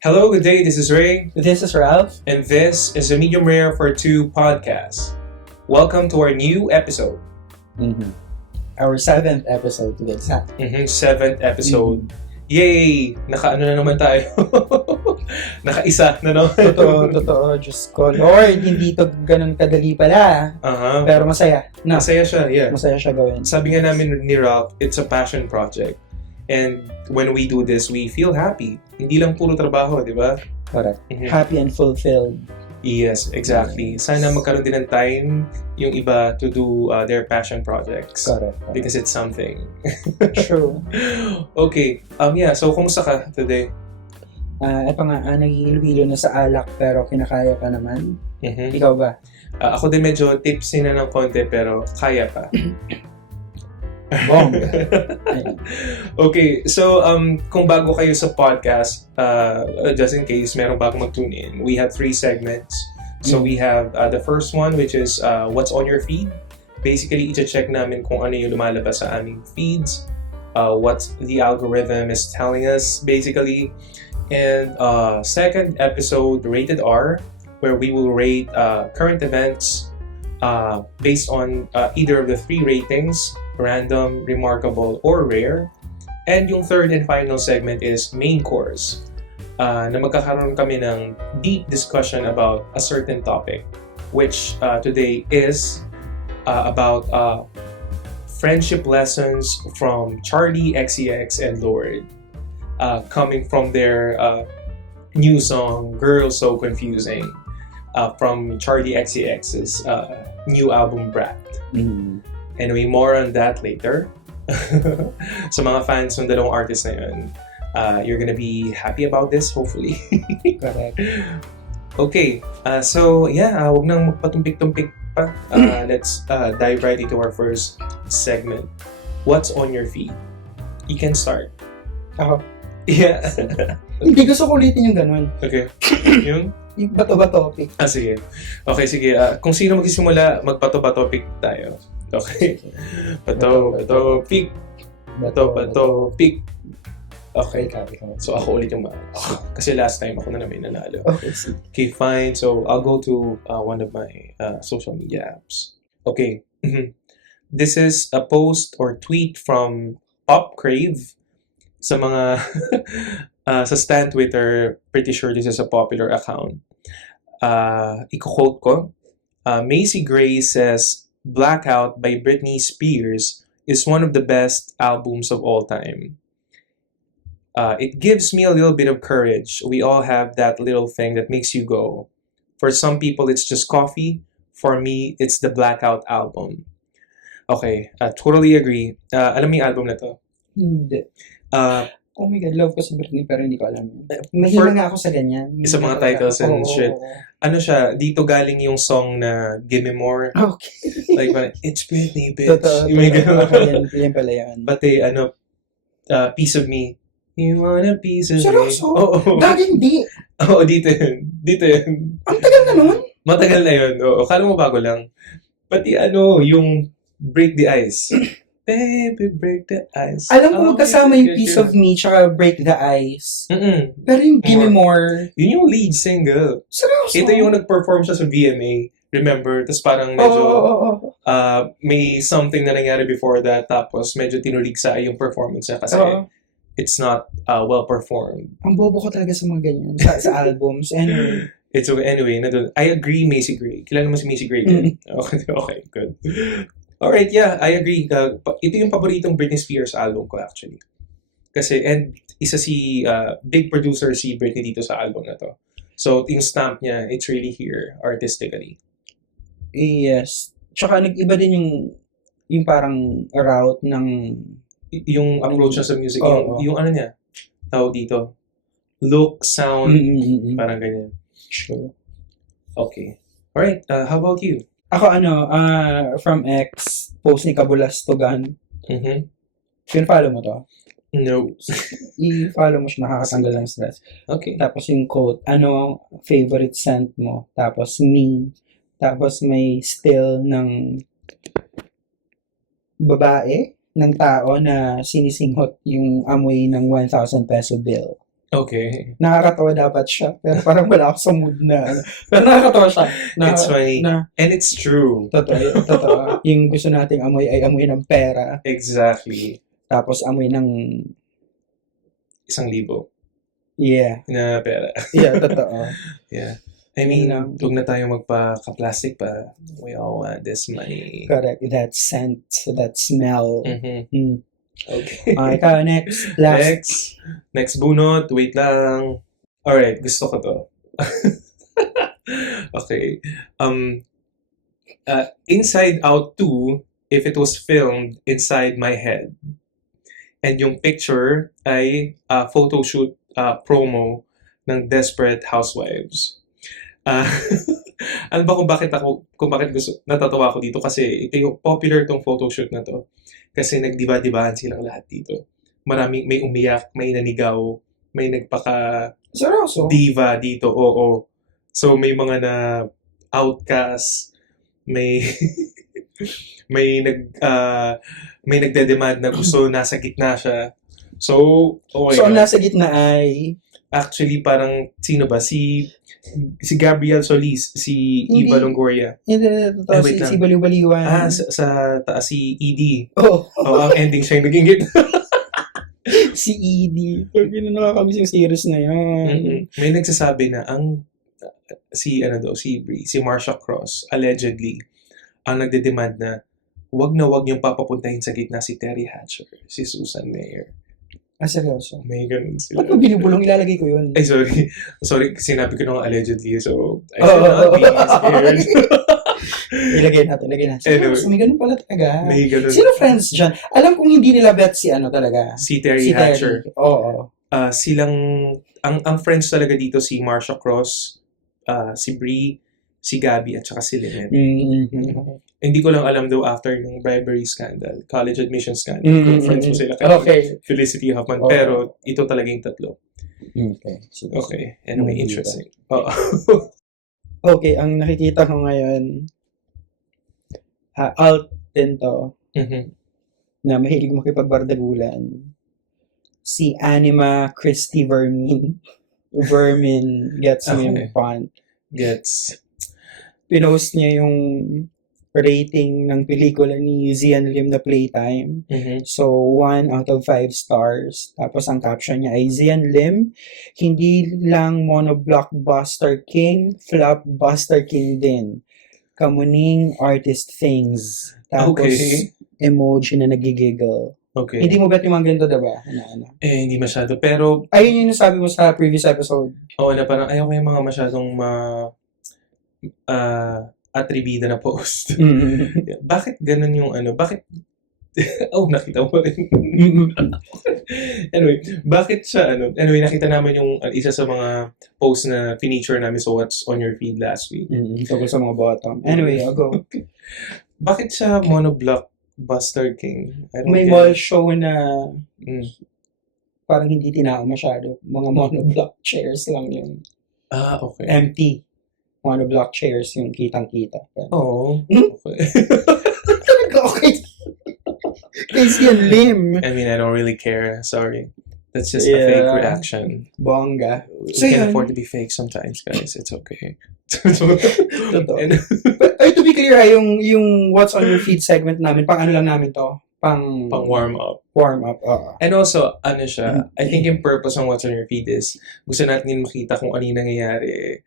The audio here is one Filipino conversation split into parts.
Hello, good day. This is Ray, This is Ralph. and this is a Medium Rare for Two podcast. Welcome to our new episode. Our 7th episode to get exact. Seventh episode. Yay! Naka-ano na naman tayo. Naka-isa na, no? Totoo. Diyos ko. Lord, hindi to ganun kadali pala. Aha. Pero masaya. No, Masaya siya, yeah. masaya siya gawin. Sabi nga namin ni Ralph, it's a passion project. And when we do this, we feel happy. Hindi lang puro trabaho, di ba? Correct. Mhm. Happy and fulfilled. Yes, exactly. Sana magkaroon din ng time yung iba to do their passion projects. Correct. Because it's something. True. Okay. Yeah, so kumusta ka today? Ito nga, nagihilo-hilo na sa alak pero kinakaya pa naman. Mhm. Ikaw ba? Ako din medyo tipsy na ng konti pero kaya pa. Bong. Ayun. Okay, so kung bago kayo sa podcast, just in case meron bagong mag-tune in, we have 3 segments. So we have the first one, which is what's on your feed. Basically, i-check namin kung ano yung lumalabas sa aming feeds, what the algorithm is telling us, basically. And second episode, Rated R, where we will rate current events based on either of the 3 ratings, random, remarkable, or rare. And yung third and final segment is main course, na magkakaroon kami ng deep discussion about a certain topic, which today is about friendship lessons from Charli XCX and Lorde, coming from their new song Girl So Confusing, from Charli XCX's new album Brat. Anyway, more on that later. Sa mga fans ng dalawang artist na yun, you're gonna be happy about this, hopefully. Correct. Okay, so yeah, wag nang magpatumpik-tumpik pa. Let's dive right into our first segment. What's on your feed? You can start. Ako. Yeah. Hindi gusto ko ulitin yung ganun. Okay. Yun? Yung bato-topic. Sige. Okay, sige. Kung sino magsisimula, magpato-topic tayo. Okay. Pato-pick. Pato-pick. Okay. So ako ulit yung kasi last time ako na naman nanalo. Okay. Okay, fine. So I'll go to one of my social media apps. Okay. This is a post or tweet from Pop Crave. Sa mga sa Stan Twitter, pretty sure this is a popular account. Iko-quote ko. Macy Gray says, Blackout by Britney Spears is one of the best albums of all time. It gives me a little bit of courage. We all have that little thing that makes you go. For some people, it's just coffee. For me, it's the Blackout album. Okay, totally agree. Alam mo yung album na to? Hindi. Oh my God, love ko si Britney pero hindi ko alam yun. For- Mahina nga ako sa ganyan. Sa mga titles and Oo. shit. Ano siya, dito galing yung song na Give Me More. Okay. Like, parang, it's Britney, bitch. Totoo. Yung mga ganun. Yan pala yan. Pati, Piece of Me. You want a piece of Seryoso? me? Oo. Dati hindi. Oo, dito yun. Dito yun. Ang tagal na nun. Matagal na yun. Oo, kala mo bago lang. Pati yung Break the Ice. Baby, break the ice. Alam ko Oh, magkasama yeah, yung Piece of Me tsaka Break the Ice. Mm-mm. Pero yung Give Me More. Yun yung lead single. Seryoso? Ito yung nag-perform siya sa VMA. Remember? Tapos parang medyo Oo. may something na nangyari before that. Tapos medyo tinuligsa yung performance niya kasi Oo. it's not well performed. Ang bobo ko talaga sa mga ganyan. Sa albums. Anyway. It's okay. Anyway, I agree, Macy Gray. Kilala mo si Macy Gray? Okay, good. Alright, yeah, I agree. Ito yung paboritong Britney Spears album ko actually. Kasi, and isa si big producer si Britney dito sa album na to. So, yung stamp niya, it's really here, artistically. Yes. Tsaka nag-iba din yung parang route ng Yung approach niya sa music, Oo. yung ano niya, tawag dito, look, sound, parang ganyan. Sure. Okay. Alright, how about you? Ako from X, post ni Kabulastugan. Follow mo to? No. I-follow mo siya, nakakatanggal ng stress. Okay. Tapos yung quote, favorite scent mo? Tapos me. Tapos may still ng babae, ng tao na sinisinghot yung amoy ng 1,000 peso bill. Okay. Nakakatawa dapat siya. Pero parang wala ako sa mood na ano. Pero nakakatawa siya. It's funny. Na, And it's true. totoo. Yung gusto nating amoy ay amoy ng pera. Exactly. Tapos amoy ng, 1,000 yeah. na pera. Yeah, totoo. Yeah. I mean, Yun lang. huwag na tayo magpa-plastic pa. We all want this money. Correct. That scent, that smell. Mhm. Mm. Okay. Okay, next. Last. Next bunot. Wait lang. Alright, gusto ko to. Okay. Inside Out 2, if it was filmed inside my head, and yung picture ay photo shoot promo ng Desperate Housewives. Ah, ano ba kung bakit natatawa ako dito kasi ito yung popular tong photoshoot na to. Kasi nagdiba-dibahan silang lahat dito. May umiyak, may nanigaw, may nagpaka Seryoso? diva dito, oo. So may mga na outcast, may may nagde-demand na gusto nasa gitna siya. So, okay. So, ang nasa gitna ay... Actually, parang, sino ba? Si Gabriel Solis, si Hindi. Eva Longoria. Hindi, wait lang. si Baliw-Baliwan. Sa taas si ED. Oh, Ang ending siya yung naging gitna. si ED. Pag yun, nakakamiss yung series na yun. May nagsasabi na si Marsha Cross, allegedly, ang nagde-demand na wag niyong papapuntahin sa gitna si Terry Hatcher, si Susan Mayer. Seryoso? May ganun sila. Ba't ko binubulong? Ilalagay ko yun. Ay, sorry. Sorry, sinabi ko na allegedly, so I should not be scared. Ilagay natin. Anyway. So, may ganun pala talaga. May ganun. Sino friends dyan? Alam kong hindi nila bet si ano talaga. Si Terry Hatcher. Oo. Ang friends talaga dito si Marsha Cross, si Brie, si Gabby, at saka si Lynette. Mm-hmm. Hindi ko lang alam though after yung bribery scandal, college admission scandal, kung friends mo sila kay Felicity Huffman. Okay. Pero ito talaga yung tatlo. Okay. Okay. Anyway, interesting. Okay, ang nakikita ko ngayon, alt din to, na mahilig makipagbardagulan. Si Anima Christy Vermin gets me yung font. Pinost niya yung rating ng pelikula ni Zian Lim na Playtime. So, 1 out of 5 stars. Tapos, ang caption niya ay, Zian Lim, hindi lang mono-blockbuster king, flopbuster king din. Kamuning artist things. Tapos, emoji na nagigiggle. Okay. Hindi mo bet yung mga ganito, diba? Hindi masyado. Pero, ayun yung nasabi mo sa previous episode. Oo na, parang ayaw ko yung mga masyadong atribida na post. Bakit ganun yung bakit nakita mo rin. Anyway, bakit siya nakita namin yung isa sa mga post na feature namin sa What's on Your Feed last week. Tungkol sa mga bottom. Anyway, I'll go. Bakit siya mono-blockbuster king? May mall show na parang hindi tinao masyado. Mga monoblock chairs lang yun. Okay. Empty. Monoblock chairs yung kitang-kita. Oo. Okay. Talaga okay. Kasi yan lim. I mean, I don't really care. Sorry. That's just a fake reaction. Bongga. We can afford to be fake sometimes, guys. It's okay. Totoo. But to be clear, yung What's on Your Feed segment namin, pang ano lang namin to? Pang warm up. And also, siya, I think yung purpose ng What's on Your Feed is, gusto natin makita kung ano yung nangyayari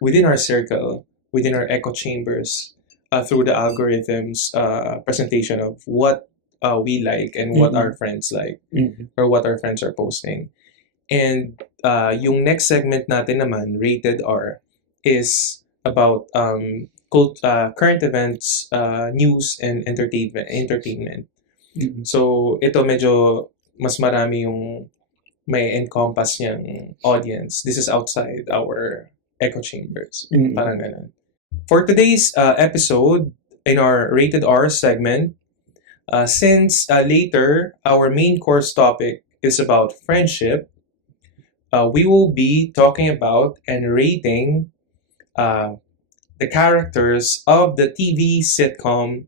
within our circle, within our echo chambers, through the algorithms presentation of what we like and what our friends like, or what our friends are posting. And yung next segment natin naman, Rated R, is about current events, news, and entertainment. So, ito medyo mas marami yung may encompass niyang audience. This is outside our echo chambers. Parang ganun. For today's episode, in our Rated R segment, since later our main course topic is about friendship, we will be talking about and rating the characters of the TV sitcom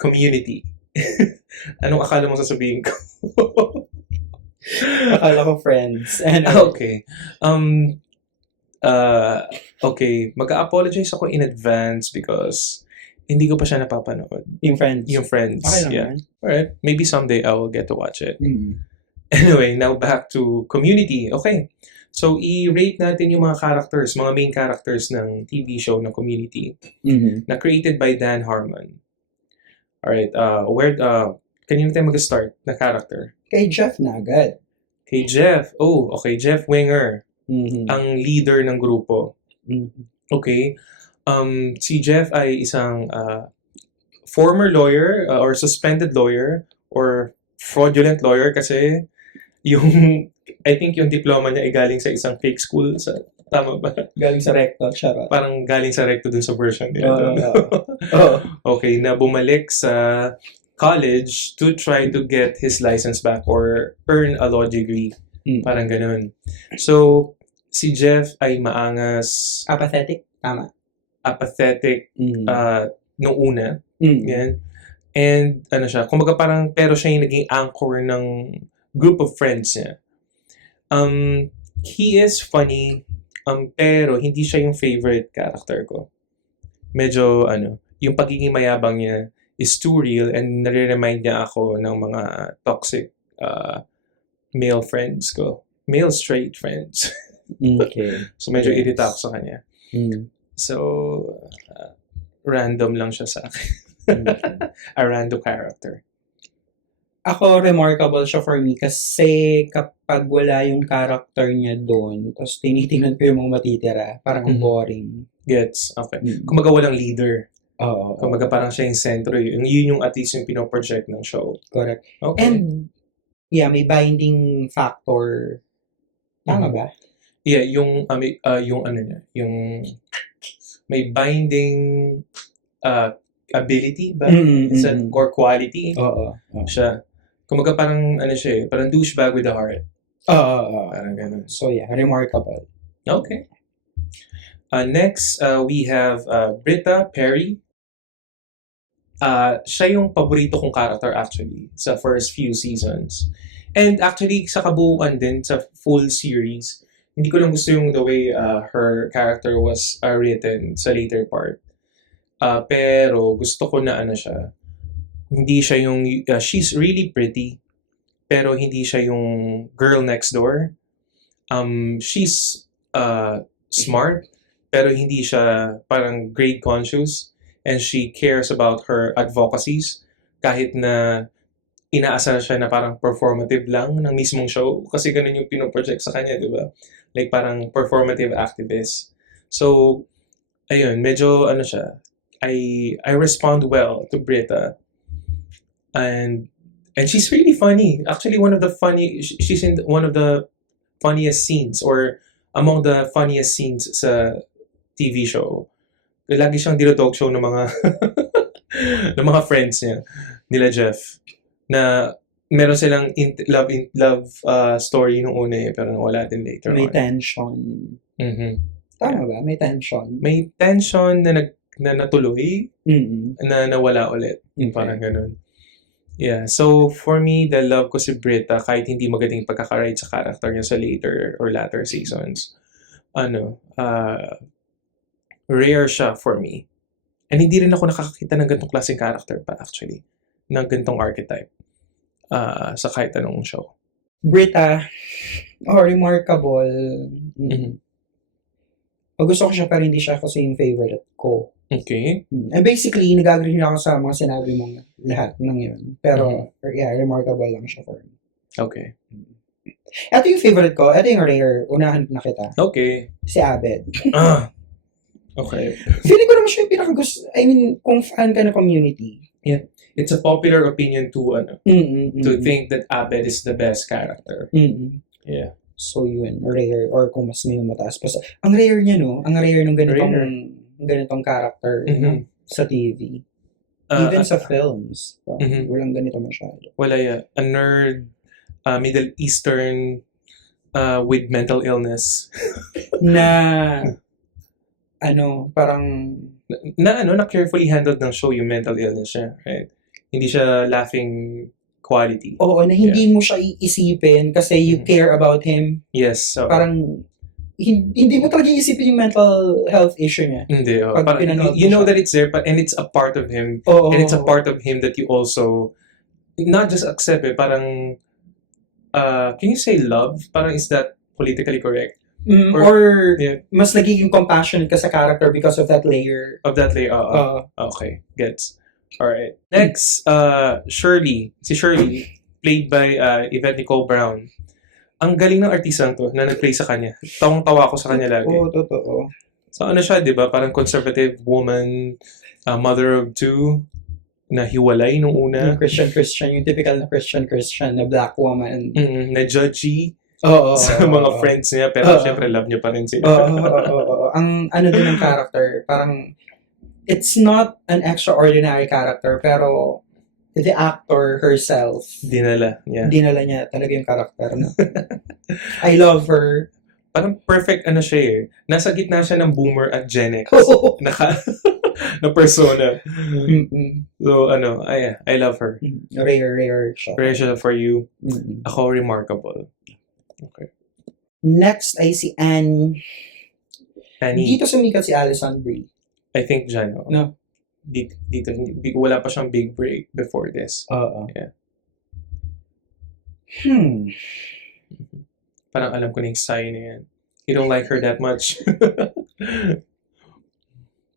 Community. Anong akala mo sasabihin ko? Akala ko friends. Anyway. Okay. Okay. Mag-apologize ako in advance because hindi ko pa siya napapanood. Yung friends. Yung Friends. Okay lang Yeah. yan. Alright. Maybe someday I will get to watch it. Mm. Anyway, now back to Community. Okay. So, i-rate natin yung mga characters, mga main characters ng TV show na Community Mhm. na created by Dan Harmon. Alright. Kanina tayo mag-start na character? Kay Jeff na agad. Kay Jeff. Oh, okay. Jeff Winger. Mhm. Ang leader ng grupo. Mhm. Okay. Si Jeff ay isang former lawyer or suspended lawyer or fraudulent lawyer kasi yung I think yung diploma niya ay galing sa isang fake school. Tama ba? Galing sa recto, charot. Parang galing sa recto dun sa version nila. Oo. Okay, na bumalik sa college to try to get his license back or earn a law degree. Mm. Parang ganun. So, si Jeff ay maangas, Apathetic? Tama. apathetic Mm. nung una. Mm. Yan. And ano siya, kumbaga parang pero siya yung naging anchor ng group of friends niya. He is funny, pero hindi siya yung favorite character ko. Medyo yung pagiging mayabang niya is too real and nare-remind niya ako ng mga toxic male friends ko. Male straight friends. Okay. So medyo Yes. irita ako sa kanya. Mm. So, random lang siya sa akin. A random character. Ako, remarkable siya for me kasi kapag wala yung character niya doon, tapos tinitingnan ko yung mga matitira, parang ang Mhm. boring. Gets? Okay. Mm. Kumbaga walang leader. Oo. Kumbaga parang siya yung sentro. Yun yung at least yung pinoproject ng show. Correct. Okay. And, yeah, may binding factor. Tama Mhm. ba? Yeah, yung ano niya, yung may binding ability ba? Or quality Oo. siya. Kumbaga parang siya parang douchebag with a heart. Oo. Parang ganun. So, yeah, remarkable. Okay. Next, we have Britta Perry. Siya yung paborito kong character actually sa first few seasons. And actually, sa kabuuan din, sa full series, hindi ko lang gusto yung the way her character was written sa later part. Pero gusto ko na siya. Hindi siya yung, she's really pretty, pero hindi siya yung girl next door. She's smart, pero hindi siya parang grade conscious, and she cares about her advocacies kahit na inaasar siya na parang performative lang ng mismong show kasi ganun yung pinoproject sa kanya, di ba? Like parang performative activist. So, ayun, medyo siya. I respond well to Britta. And she's really funny. Actually, she's in one of the funniest scenes or among the funniest scenes sa TV show. Lagi siyang dinodog show ng mga ng mga friends niya, nila Jeff, na meron silang love story nung una pero wala din later May on. tension. Mhm. Tama ba? May tension. May tension na natuloy, Mm-mm. na nawala ulit. Okay. Parang ganun. Yeah, so for me, the love ko si Britta, kahit hindi magaling pagkaka-write sa character niya sa later or latter seasons, rare siya for me. And hindi rin ako nakakakita ng ganitong klaseng character pa actually, ng ganitong archetype sa kahit anong show. Britta, remarkable. Mhm. Gusto ko siya pero hindi siya kasi yung favorite ko. Okay. And basically, nag-agree ako sa mga sinabi mong lahat ng yun. Pero, yeah, remarkable lang siya for me. Okay. Ito yung favorite ko. Ito yung rare. Unahan na kita. Okay. Si Abed. Okay. Feeling ko naman siya yung pinakagusto. I mean, kung fan ka na Community. It's a popular opinion to To think that Abed is the best character. Yeah. So yun, rare. Or kung mas may mataas pa sa... Ang rare niya, no? Ang rare ng ganitong character Mhm. sa TV. Even sa films. Walang ganito masyado. Wala yan. A nerd, Middle Eastern, with mental illness. Na parang na carefully handled ng show yung mental illness niya, right? Hindi siya laughing quality. Oo, na hindi mo siya iisipin kasi you care about him. Yes. So, Parang, hindi mo talaga iisipin yung mental health issue niya. hindi. Pag Parang, pinanood you mo know siya. that it's there, and it's a part of him. Oo. And it's a part of him that you also, not just accept it, parang, can you say love? Parang is that politically correct? Or Yeah. mas nagiging compassionate ka sa character because of that layer. Of that layer, okay, gets. Alright. Next, Shirley. Si Shirley, played by Yvette Nicole Brown. Ang galing ng artistang to na nag-play sa kanya. Tawang-tawa ako sa kanya lagi. Oo, totoo. So ano siya, di ba? Parang conservative woman, mother of two, na hiwalay nung una. Yung Christian, yung typical na Christian na black woman. Na judgy Oo. sa mga friends niya, pero syempre love niya pa rin sila. Oo. Ang ano din ng character, parang it's not an extraordinary character, pero the actor herself, Dinala niya. dinala niya talaga yung character. No? I love her. Parang perfect ano siya eh. Nasa gitna siya ng boomer at Gen X. Oo. Na persona. Mm-mm. So ano, I love her. Rare siya. Prayer siya for you. Mm-mm. Ako remarkable. Okay. Next ay si Annie. Annie, Dito sumikat si Alison Brie. I think dyan, No. Dito, wala pa siyang big break before this. Oo. Yeah. Parang alam ko na yung sign na yan. You don't like her that much.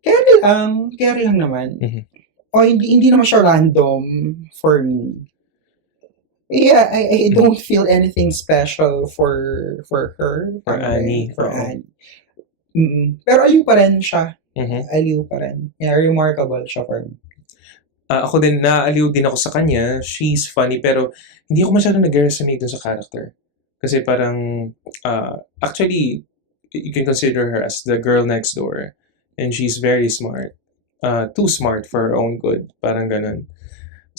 Carry lang naman. Mhm. O hindi naman siya random for me. Yeah, I don't feel anything special for her. For Annie. For Oo. Annie. Pero aliw pa rin siya. Mhm. Aliw pa rin. Yeah, remarkable siya for me. Ako din, naaliw din ako sa kanya. She's funny, pero hindi ako masyadong nag-resonate dun sa character. Kasi parang, actually, you can consider her as the girl next door. And she's very smart. Too smart for her own good. Parang ganun.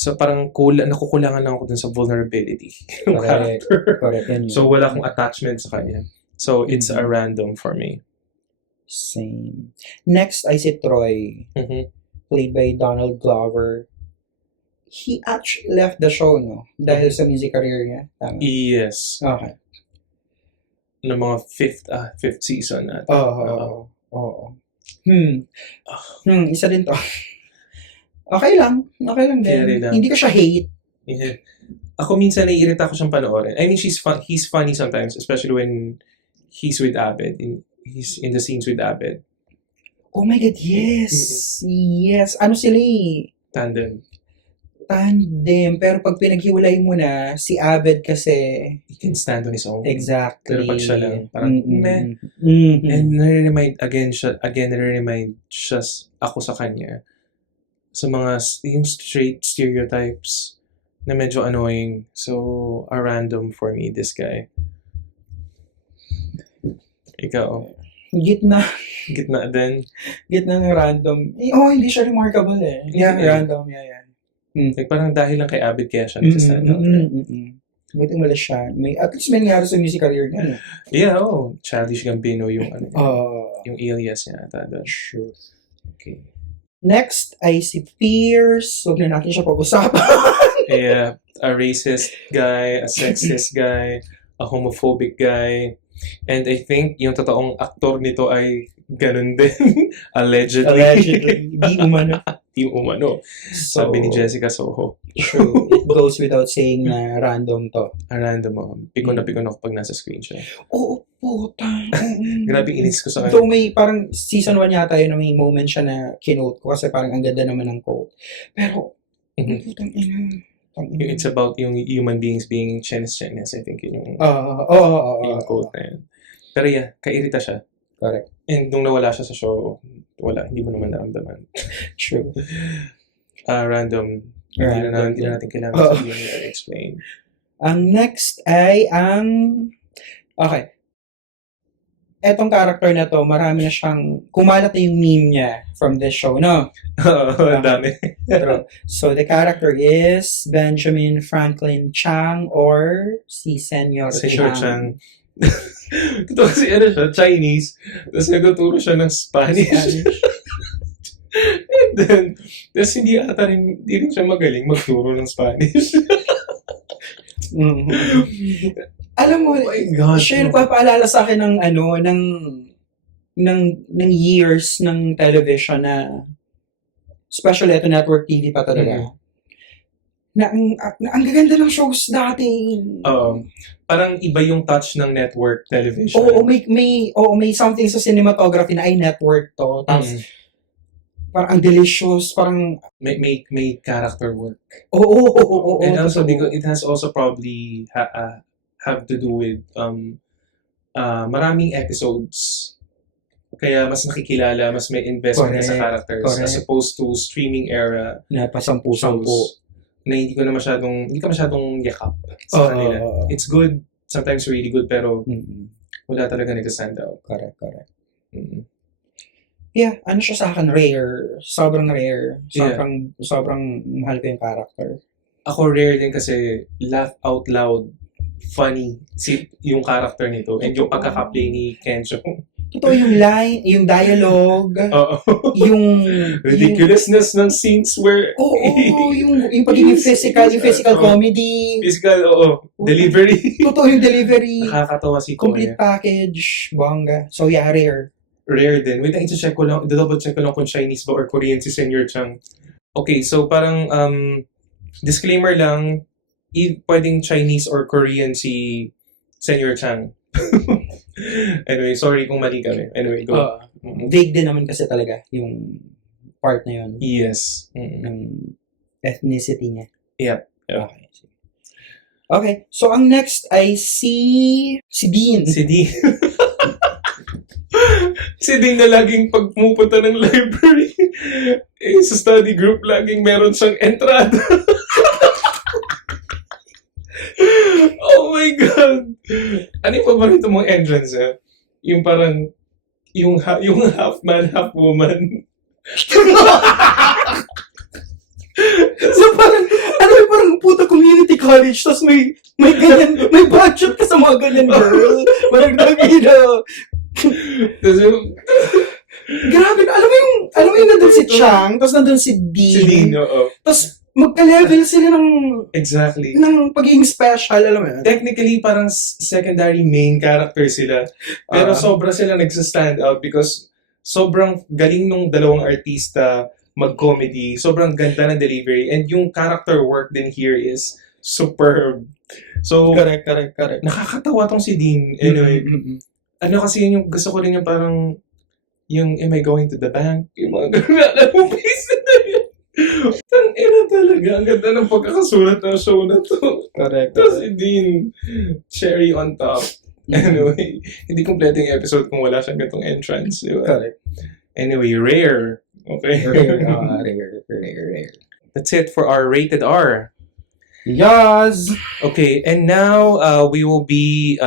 So parang nakukulangan lang ako dun sa vulnerability. ng Correct. character. Correct. Yan yun. So wala akong attachment sa kanya. So it's a Mhm. random for me. Same. Next ay si Troy, Mhm. played by Donald Glover. He actually left the show, no? Dahil sa music career niya. Tama. Yes. Okay. No mga fifth season na. Oo. Isa din to. Okay lang din. Carry lang. Hindi ko siya hate. Yeah. Ako minsan naiirita ko siyang panoorin. I mean, he's funny sometimes, especially when he's with Abed. He's in the scenes with Abed. Oh my God, yes. Yes. Ano sila eh? Tandem. Pero pag pinaghiwalay mo na, si Abed kasi, He can stand on his own. exactly. Pero pag siya lang, parang, meh. Mhm. And nare-remind siya ako sa kanya sa mga yung straight stereotypes na medyo annoying. So, a random for me, this guy. Ikaw, Gitna din. ng random. Hindi siya remarkable eh. Yeah, Yeah. random. Yeah. Like, parang dahil lang kay Abed kaya siya nagsastand out. Buti wala siya. At least may nangyari sa music career niya. Yeah, Childish Gambino yung yung alias niya ata doon. Sure. Okay. Next ay si Pierce. Huwag na natin siya pag-usapan. Yeah, a racist guy, a sexist guy, a homophobic guy. And I think yung totoong aktor nito ay ganun din. Allegedly. Di umano. So, Sabi ni Jessica Soho. true. It goes without saying na random to. Random Pikon na pikon ako pag nasa screen siya. Oo, puta. Grabe inis ko sa kanya. Though may parang season 1 yata yun na may moment siya na kinote ko kasi parang ang ganda naman ng quote. Pero, putang ina. It's about yung human beings being chenes. I think yun yung, yung quote na yun. Pero yeah, kairita siya. Correct. And nung nawala siya sa show, hindi mo naman naramdaman. True. Random. Hindi na natin kailangan sabihin nila explain. Ang next ay okay. Etong character na to, marami na siyang, kumalat na yung meme niya from this show, no? Ang dami. So, the character is Benjamin Franklin Chang or si Senyor Chang. Ito kasi siya, Chinese. Tapos nagtuturo siya ng Spanish. And then, tapos hindi rin siya magaling magturo ng Spanish. Alam mo, Oh my God. siya yung nagpapaalala sa akin ng ng years ng television na especially ito network TV pa talaga. Na ang gaganda ng shows dati. Parang iba yung touch ng network television. Oo, may something sa cinematography na ay network to. Tapos parang ang delicious, parang may character work. Oo. And also totoo. because it has also probably have to do with maraming episodes. Kaya mas nakikilala, mas may investment ka sa characters as opposed to streaming era na pasampu-sampu. shows na hindi ka masyadong yakap sa kanila. It's good, sometimes really good, pero wala talaga nag-stand out. Correct. Yeah, ano siya sa akin, rare. Sobrang rare. Sobrang mahal ko yung character. Ako rare din kasi laugh out loud, funny yung character nito and yung pagkaka-play ni Kenzo. Totoo yung line, yung dialogue, yung ridiculousness ng scenes where yung pagiging physical comedy. Delivery. Totoo yung delivery. Nakakatawa si Complete package, bongga. So yeah, rare. Rare din. Wait, i-check ko lang, double check ko lang kung Chinese ba or Korean si Senior Chang. Okay, so parang disclaimer lang, pwedeng Chinese or Korean si Senior Chang. Anyway, sorry kung mali kami. Anyway, go. Vague din naman kasi talaga yung part na yun. Yes. Ng ethnicity niya. Yep. Okay, so ang next ay si Dean. Si Dean. Si Dean na laging pag pumupunta ng library, sa study group, laging meron siyang entrada. Oh my God! Ano yung paborito mong entrance, Yung parang, yung half man, half woman. So parang, parang puta community college, tapos may ganyan, may budget ka sa mga ganyan girl. Parang grabe, alam mo yung nandun si Chang, tapos nandun si Dean. Si Dean, oo. Tapos magka-level sila Exactly. ng pagiging special, alam mo yun? Technically, parang secondary main character sila. Pero sobra sila nagsa-stand out because sobrang galing nung dalawang artista mag-comedy. Sobrang ganda ng delivery. And yung character work din here is superb. So, correct. Nakakatawa tong si Dean. Anyway, ano kasi yun yung gusto ko rin yung parang yung am I going to the bank? Yung mga gano'n na yun. Tangina talaga. Ang ganda ng pagkakasulat ng show na to. Correct. Tapos si Dean, cherry on top. Anyway, hindi kompleto yung episode kung wala siyang gantong entrance. Diba? Correct. Anyway, rare. Okay? Rare. That's it for our rated R. Yes! Okay, and now we will be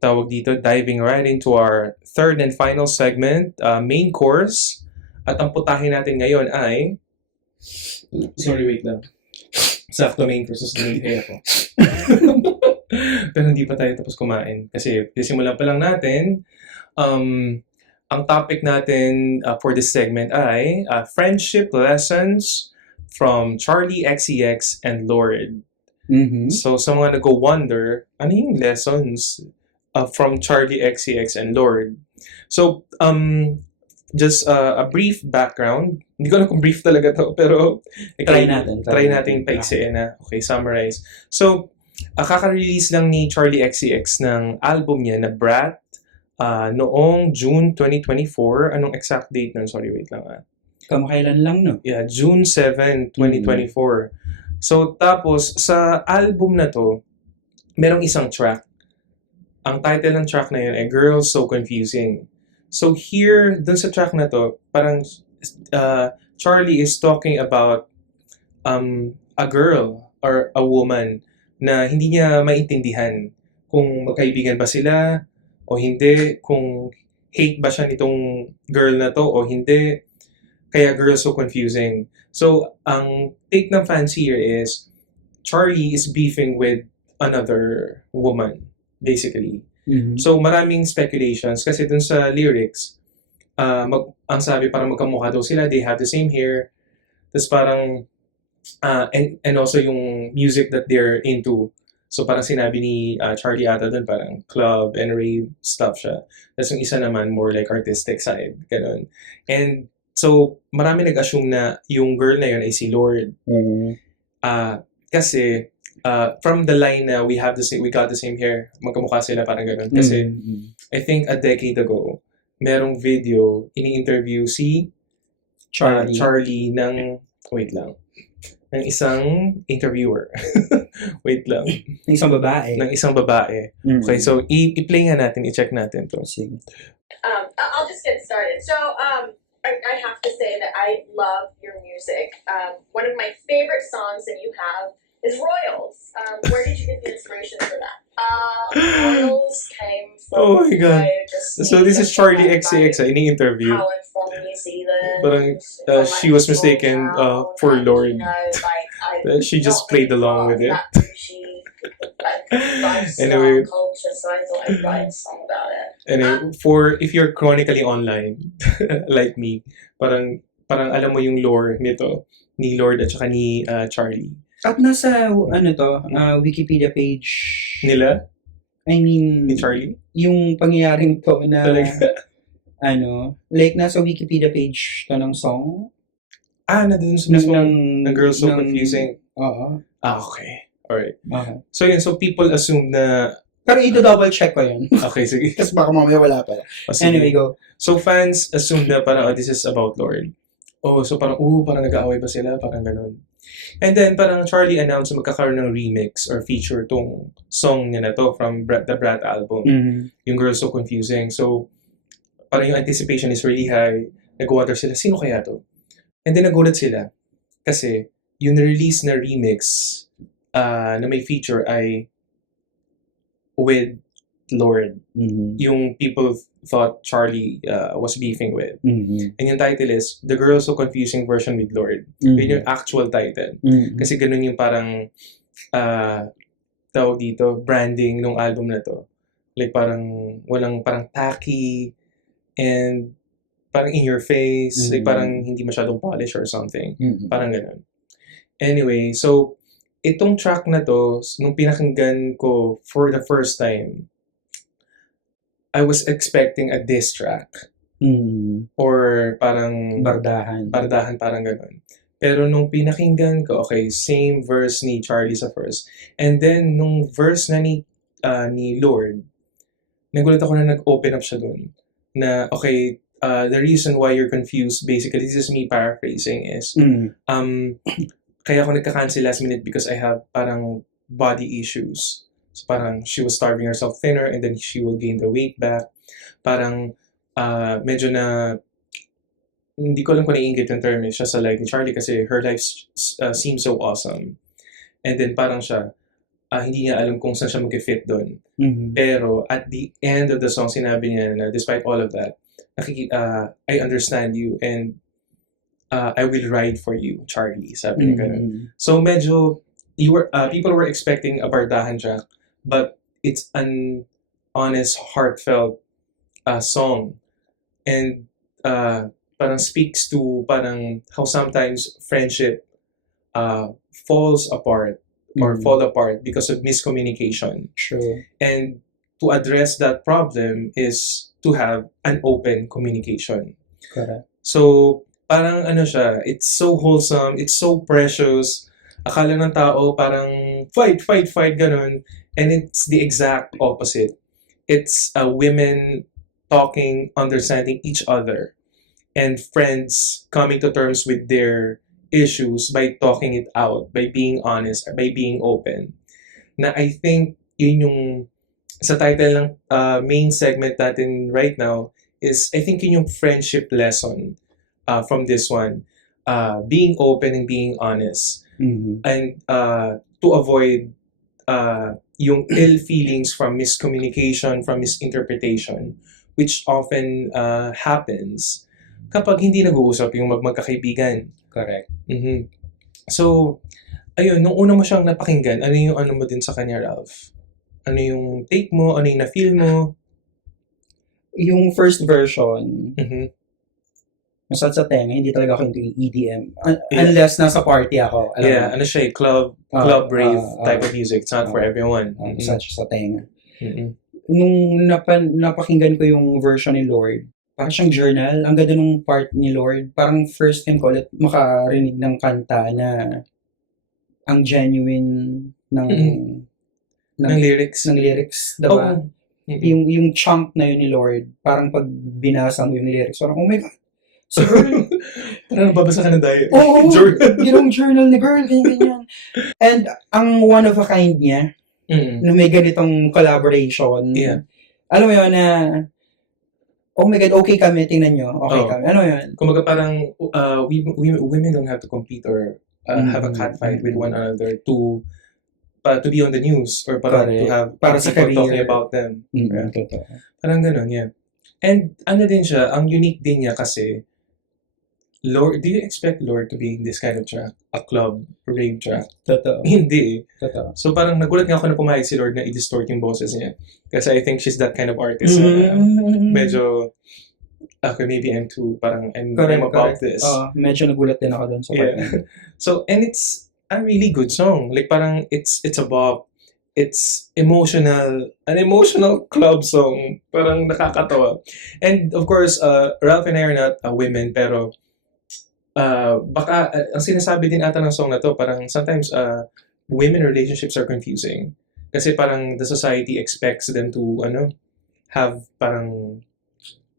diving right into our third and final segment, main course. At ang putahin natin ngayon ay... Sorry, wait lang. Sakto main course, hindi ako. Pero hindi pa tayo tapos kumain. Kasi simulan pa lang natin. Ang topic natin for this segment ay friendship lessons from Charli XCX and Lorde. So sa mga nag-wonder, ano yung lessons from Charli XCX and Lorde? So, just a brief background. Hindi ko alam kung brief talaga to, pero try natin paiksiin na. Okay, summarize. So, kaka-release lang ni Charli XCX ng album niya na Brat noong June 2024. Anong exact date nun? Sorry, wait lang. Kamakailan lang, no? Yeah, June 7, 2024. So, tapos, sa album na to, merong isang track. Ang title ng track na yun ay Girls So Confusing. So here, dun sa track na to, parang Charli is talking about a girl or a woman na hindi niya maintindihan kung magkaibigan ba sila o hindi, kung hate ba siya nitong girl na to o hindi, kaya Girls So Confusing. So, ang take ng fans here is Charli is beefing with another woman, basically. So, maraming speculations kasi dun sa lyrics, ang sabi parang magkamukha daw sila, they have the same hair. Tapos parang And also yung music that they're into. So parang sinabi ni Charlie ata doon, parang club and rave stuff siya. Tapos yung isa naman, more like artistic side. Ganun. And so, marami nag-assume na yung girl na yun ay si Lord. Kasi, from the line na we got the same hair, magkamukha sila, parang ganun. Kasi, I think a decade ago, merong video, ini-interview si Charlie ng, wait lang, ng isang interviewer. Wait lang. Ng isang babae. Ng isang babae. Okay, so i-play nga natin, i-check natin to. Sige. I'll just get started. So, I have to say that I love your music. One of my favorite songs that you have is Royals. Where did you get the inspiration for that? Royals came from... Oh my God. So this is Charlie XCX, ini-interview. How I'm from New Zealand. Parang she was mistaken for Lord. She just played along with it. Anyway, culture, so I thought I'd write a song about it. Anyway, if you're chronically online, like me, parang alam mo yung lore nito, ni Lord at saka ni Charlie. At nasa, Wikipedia page Nila? I mean, Ni Charlie? yung pangyayaring to na, Talaga? like nasa Wikipedia page to ng song. Nandun sa mismo ng Girls So Confusing. Oo. Okay. Alright. Okay. So yun, so people assume na... Pero ito-double check ko yun. Okay, sige. Kasi baka mamaya wala pala. Anyway, go. So fans assume na parang, this is about Lord. So parang, parang nag-aaway ba sila? Parang ganun. And then parang Charlie announced na magkakaroon ng remix or feature tong song niya na to from the Brat album. Yung Girls So Confusing. So parang yung anticipation is really high. Nag-wonder sila, sino kaya to? And then nagulat sila. Kasi yung release na remix na may feature ay with Lord. Yung people thought Charlie was beefing with. And yung title is The Girls So Confusing Version with Lord. Yun yung actual title. Kasi ganun yung parang tawag dito, branding ng album na to. Like parang walang parang tacky and parang in your face. Like parang hindi masyadong polish or something. Parang ganun. Anyway, so itong track na to, nung pinakinggan ko for the first time, I was expecting a diss track. Or parang... Bardahan, parang ganun. Pero nung pinakinggan ko, okay, same verse ni Charlie sa first. And then, nung verse na ni Lord, nagulat ako na nag-open up siya dun. Na, okay, the reason why you're confused, basically, this is me paraphrasing, is, kaya ako nagka-cancel last minute because I have parang body issues. So parang she was starving herself thinner and then she will gain the weight back. Parang medyo na hindi ko alam kung naiinggit yung term siya sa life ni Charlie kasi her life seems so awesome. And then parang siya hindi niya alam kung saan siya mag-fit doon. Pero at the end of the song, sinabi niya na despite all of that, I understand you and I will ride for you, Charlie. Sabi niya ganun. So medyo people were expecting a bardahan track, but it's an honest, heartfelt song. And parang speaks to parang how sometimes friendship falls apart or fall apart because of miscommunication. True. And to address that problem is to have an open communication. Correct. So parang siya, it's so wholesome, it's so precious. Akala ng tao parang fight, ganun. And it's the exact opposite. It's women talking, understanding each other, and friends coming to terms with their issues by talking it out, by being honest, by being open. Na I think yun yung sa title ng main segment natin right now is I think yun yung friendship lesson from this one. Being open and being honest. And to avoid yung ill feelings from miscommunication, from misinterpretation, which often happens kapag hindi nag-uusap yung magkakaibigan. Correct. So, ayun, nung una mo siyang napakinggan, ano yung mo din sa kanya, Ralph? Ano yung take mo? Ano yung na-feel mo? Yung first version, masad sa tenga, hindi talaga ako into EDM. Yeah. Unless nasa party ako. Alam Yeah, mo, ano siya, club rave type of music. It's not for everyone. masad siya sa tenga. Mm-mm. Nung napakinggan ko yung version ni Lord, parang siyang journal. Ang ganda nung part ni Lord. Parang first time ko ulit makarinig ng kanta na ang genuine ng Ng lyrics. ng lyrics, diba? Oh. Mm-mm. Yung chunk na yun ni Lord, parang pag binasa mo yung lyrics, parang, oh my God. So, girl, Parang nababasa ka na dahil. oo, Journal. yung journal ni girl, ganyan. And ang one of a kind niya, Mm-mm. na may ganitong collaboration. Yeah. Alam mo yun na, oh my God, okay kami, tingnan nyo, okay Oh. kami. Ano yun? Kumbaga parang women don't have to compete or have a catfight with one another to be on the news or parang to Correct. have Para sa people talking career. about them. Yeah. Totoo. Parang ganun, yeah. And ano din siya, ang unique din niya kasi, Lord, do you expect Lord to be in this kind of track? A club, rave track? Totoo. Hindi eh. Totoo. So parang nagulat nga ako na pumayag si Lord na i-distort yung boses niya. Kasi I think she's that kind of artist. Medyo, okay, maybe I'm about this. Medyo nagulat din ako dun sa part na yun. So, and it's a really good song. Like parang it's a bop. It's an emotional club song. Parang nakakatawa. And of course, Ralph and I are not women, pero baka ang sinasabi din ata ng song na to, parang sometimes women relationships are confusing. Kasi parang the society expects them to have parang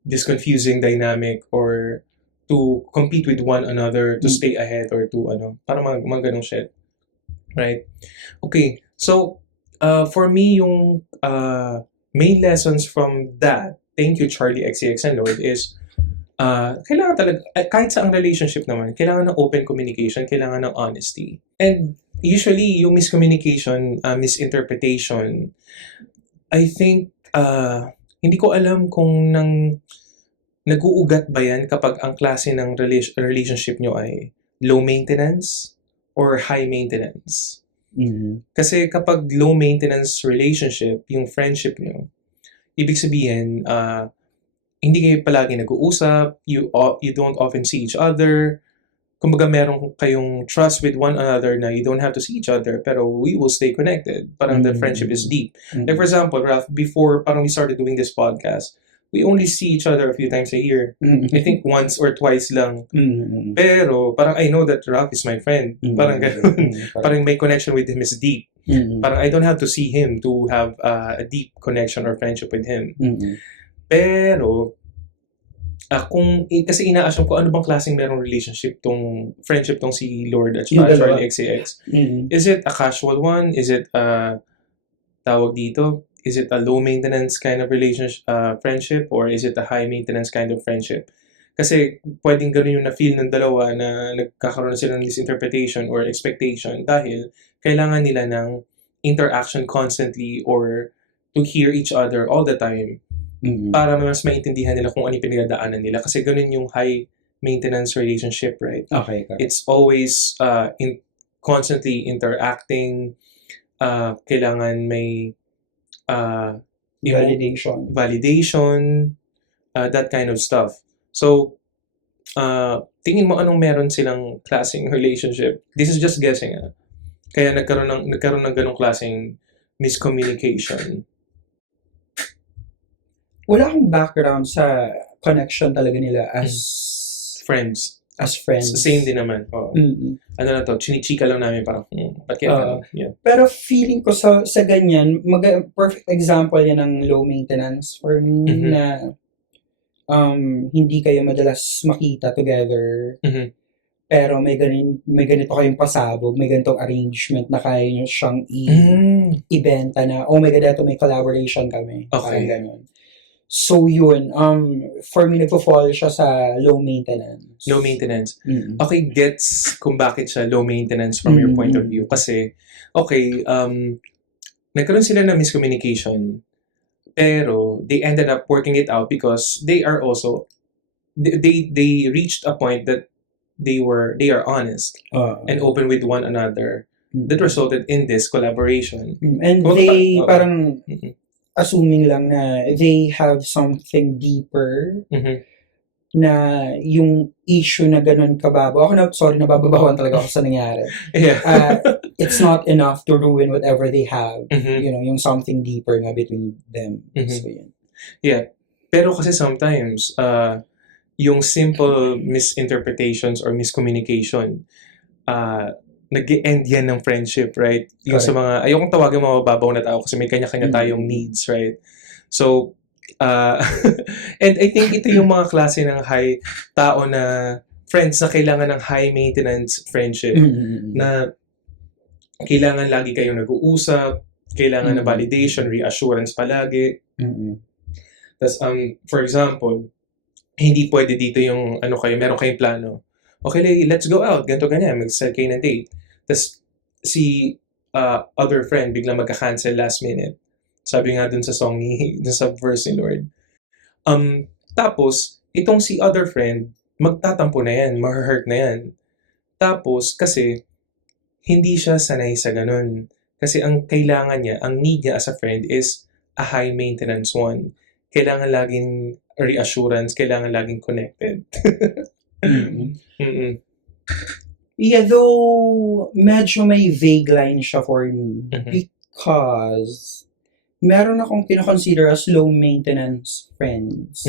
this confusing dynamic or to compete with one another to stay ahead or to parang mga ganong shit. Right? Okay. So, for me, yung main lessons from that, thank you Charlie XCX and Lord, is kailangan talaga, kahit sa ang relationship naman, kailangan ng open communication, kailangan ng honesty. And usually, yung miscommunication, misinterpretation, I think, hindi ko alam kung nag-uugat ba yan kapag ang klase ng relationship nyo ay low maintenance or high maintenance. Mm-hmm. Kasi kapag low maintenance relationship, yung friendship nyo, ibig sabihin, hindi kayo palagi nag-uusap, you don't often see each other, kumbaga meron kayong trust with one another na you don't have to see each other, pero we will stay connected. Parang the friendship is deep. Like for example, Ralph, before parang we started doing this podcast, we only see each other a few times a year. I think once or twice lang. Pero parang I know that Ralph is my friend. Parang ganun. Parang my connection with him is deep. Parang I don't have to see him to have a deep connection or friendship with him. Pero kasi ina-assume ko ano bang klaseng merong friendship tong si Lord at Charlie XCX. Is it a casual one? Is it tawag dito? Is it a low maintenance kind of relationship, friendship, or is it a high maintenance kind of friendship? Kasi pwedeng gano'n yung na-feel ng dalawa na nagkakaroon sila ng misinterpretation or expectation dahil kailangan nila ng interaction constantly or to hear each other all the time para mas maintindihan nila kung ano yung pinagdadaanan nila. Kasi gano'n yung high maintenance relationship, right? Okay. It's always constantly interacting. Kailangan may validation, that kind of stuff. So, tingin mo anong meron silang klaseng relationship? This is just guessing. Kaya nagkaroon ng ganong klaseng miscommunication. Wala akong background sa connection talaga nila as friends. Same din naman. Ano na to, chinichika lang namin parang, ba't kaya yeah. Pero feeling ko sa ganyan, perfect example yan ng low maintenance for me na hindi kayo madalas makita together. Pero may ganito kayong pasabog, may ganitong arrangement na kaya nyo siyang ibenta na, oh my God, ito may collaboration kami. Okay. Ganun. So yun, for me, nagpo-fall siya sa low maintenance. Low maintenance. Okay, gets kung bakit siya low maintenance from your point of view. Kasi, okay, nagkaroon sila ng miscommunication, pero they ended up working it out because they are also, they reached a point that they are honest and open with one another that resulted in this collaboration. And they parang assuming lang na they have something deeper na yung issue na ganun kababaw. Nabababawan talaga ako sa nangyari. Yeah. It's not enough to ruin whatever they have. Mhm. Yung something deeper nga between them. Mhm. So, yun. Yeah. Pero kasi sometimes, yung simple misinterpretations or miscommunication, nag-end yan ng friendship, right? Yung sa mga, ayokong tawagan mga mababaw na tao kasi may kanya-kanya tayong needs, right? So, and I think ito yung mga klase ng tao na friends na kailangan ng high maintenance friendship, na kailangan lagi kayong nag-uusap, kailangan na validation, reassurance palagi. Tas, for example, hindi pwede dito yung, meron kayong plano. Okay, let's go out, ganito ganyan, mag-set kayo ng date. Tas, si other friend biglang magka-cancel last minute. Sabi nga dun sa song dun sa verse ni Lord. Tapos, itong si other friend, magtatampo na yan, ma-hurt na yan. Tapos, kasi, hindi siya sanay sa ganun. Kasi ang kailangan niya, ang need niya as a friend is a high maintenance one. Kailangan laging reassurance, kailangan laging connected. Yeah, though medyo may vague line siya for me because meron akong kinoconsider as low maintenance friends.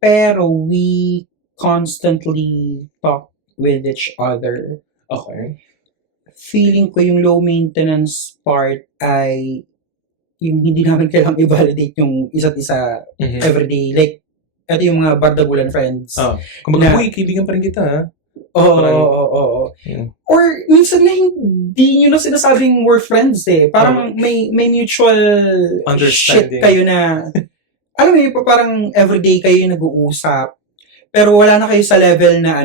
Pero we constantly talk with each other. Okay. Feeling ko yung low maintenance part ay yung hindi namin kailangang i-validate yung isa't isa everyday. Like, ito yung mga bardagulan friends. Kumbaga, uy, kaibigan pa rin kita, ha? Oo. Yeah. Or, minsan na hindi nyo na sinasabing we're friends eh. Parang may mutual understanding shit kayo na, alam mo yun, parang everyday kayo yung nag-uusap. Pero wala na kayo sa level na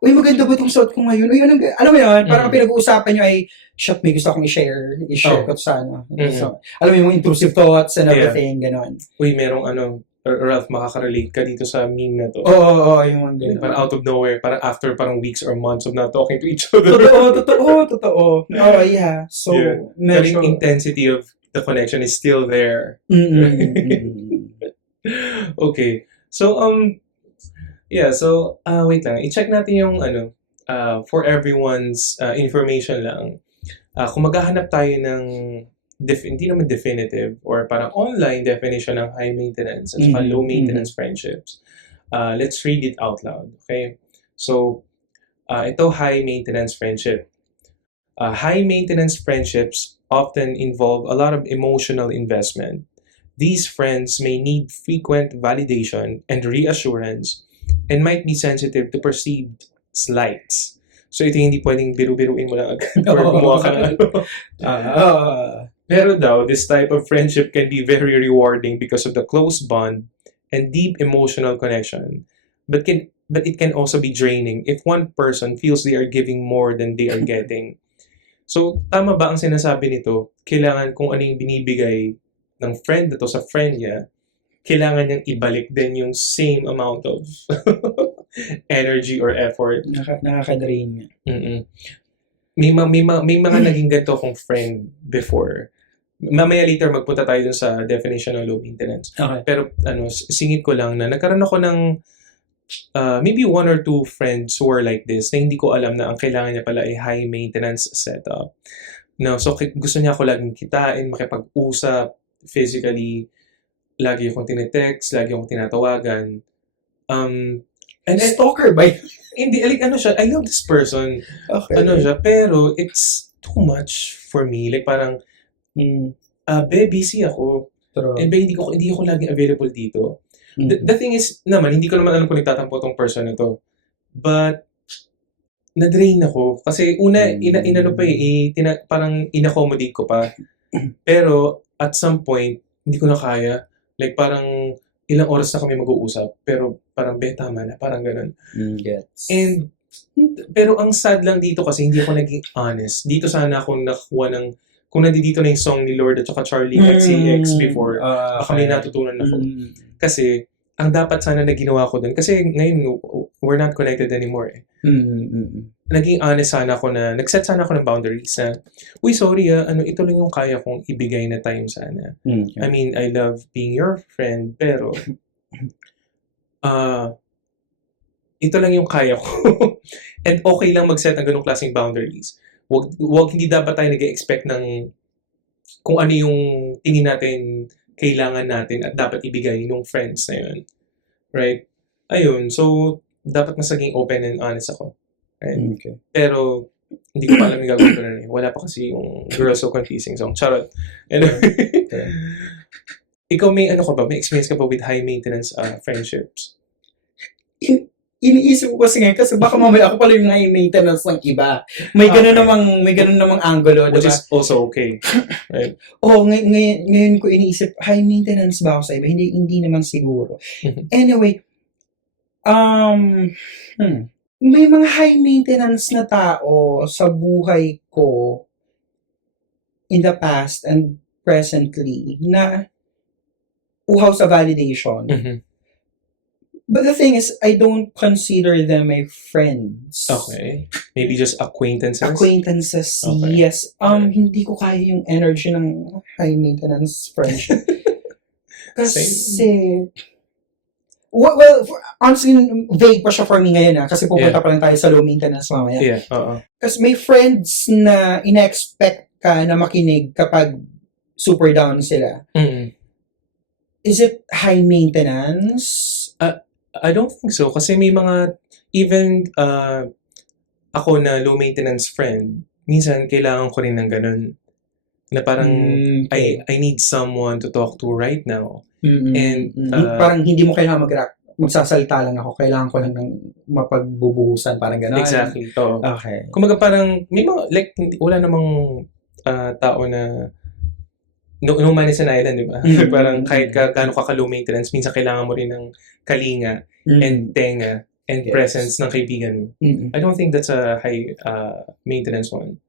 uy, maganda ba itong suot ko ngayon? Uy, alam mo yun, parang pinag-uusapan nyo ay, shit, may gusto akong i-share ko sa So, alam mo yung intrusive thoughts and everything, ganon. Uy, merong Ralph, makaka-relate ka dito sa meme na to. Oo, yung ganon. Parang out of nowhere, parang after weeks or months of not talking to each other. Totoo. Oh, yeah. So, Pero yung intensity of the connection is still there. Okay. So, wait lang. I-check natin yung for everyone's information lang. Kung maghahanap tayo ng hindi naman definitive or parang online definition ng high maintenance at saka low maintenance friendships, let's read it out loud. Okay? So, ito high maintenance friendship. High maintenance friendships often involve a lot of emotional investment. These friends may need frequent validation and reassurance and might be sensitive to perceived slights. So ito hindi pwedeng biru-biruin mo lang agad or gumawa ka ng Pero daw, this type of friendship can be very rewarding because of the close bond and deep emotional connection. But it can also be draining if one person feels they are giving more than they are getting. So, tama ba ang sinasabi nito? Kailangan kung ano yung binibigay ng friend na to sa friend niya, kailangan niyang ibalik din yung same amount of energy or effort. Nakaka-drain niya. May mga naging ganito akong friend before. Mamaya later magpunta tayo dun sa definition ng low maintenance. Okay. Pero singit ko lang na nagkaroon ako ng maybe one or two friends who were like this na hindi ko alam na ang kailangan niya pala ay high maintenance setup. No, so gusto niya ako laging kitain, makipag-usap physically, lagi akong tinetext, lagi akong tinatawagan. And stalker ba yun? Hindi, like siya, I love this person. Okay. Siya, pero it's too much for me. Like parang, busy ako. True. And hindi ako laging available dito. The thing is, naman, hindi ko naman alam kung nagtatampo tong person na to. But, na-drain ako. Kasi una, parang in-accommodate ko pa. Pero, at some point, hindi ko na kaya. Like, parang, ilang oras na kami mag-uusap. Pero, parang, tama na. Parang ganun. Gets. And, pero ang sad lang dito kasi hindi ako naging honest. Dito sana ako nakuha ng, kung nandito na yung song ni Lord at saka Charlie XCX before, baka may natutunan ako. Kasi, ang dapat sana na ginawa ko dun, kasi ngayon, we're not connected anymore eh. Naging honest sana ako na, nag-set sana ako ng boundaries na, uy, sorry ito lang yung kaya kong ibigay na time sana. I mean, I love being your friend, pero, ito lang yung kaya ko. And okay lang mag-set ng ganung klaseng boundaries. Hindi dapat tayo nag-expect ng kung ano yung tingin natin, kailangan natin at dapat ibigay ng friends na yun. Right? Ayun, so, dapat mas naging open and honest ako. Right? Okay. Pero, hindi ko pa alam yung gagawin ko na rin. Wala pa kasi yung Girl So Confusing song. Charot. Anyway. Ikaw may ano ka ba? May experience ka ba with high maintenance friendships? Iniisip ko kasi ngayon, kasi baka mamaya ako pala yung high maintenance ng iba. May ganun namang angulo, Which diba? is also okay. Right? Ngayon ko iniisip, high maintenance ba ako sa iba? Hindi naman siguro. Anyway, may mga high maintenance na tao sa buhay ko in the past and presently na uhaw sa validation. But the thing is, I don't consider them my friends. Okay. Maybe just acquaintances? Acquaintances, Okay. yes. Hindi ko kaya yung energy ng high maintenance friendship. Kasi, well, honestly, vague pa siya for me ngayon kasi pupunta pa lang tayo sa low maintenance mamaya. Yeah, Kasi may friends na ina-expect ka na makinig kapag super down sila. Is it high maintenance? I don't think so. Kasi may mga, even ako na low maintenance friend, minsan kailangan ko rin ng ganun. Na parang, I need someone to talk to right now. And, parang hindi mo kailangan magsasalita lang ako. Kailangan ko lang ng mapagbubuhusan. Parang gano'n. Exactly. Oo. Okay. Kumaga parang, may mga, like, wala namang tao na, no man is an island, di ba? Parang kahit gaano ka low maintenance, minsan kailangan mo rin ng kalinga and tenga and presence ng kaibigan mo. I don't think that's a high maintenance one.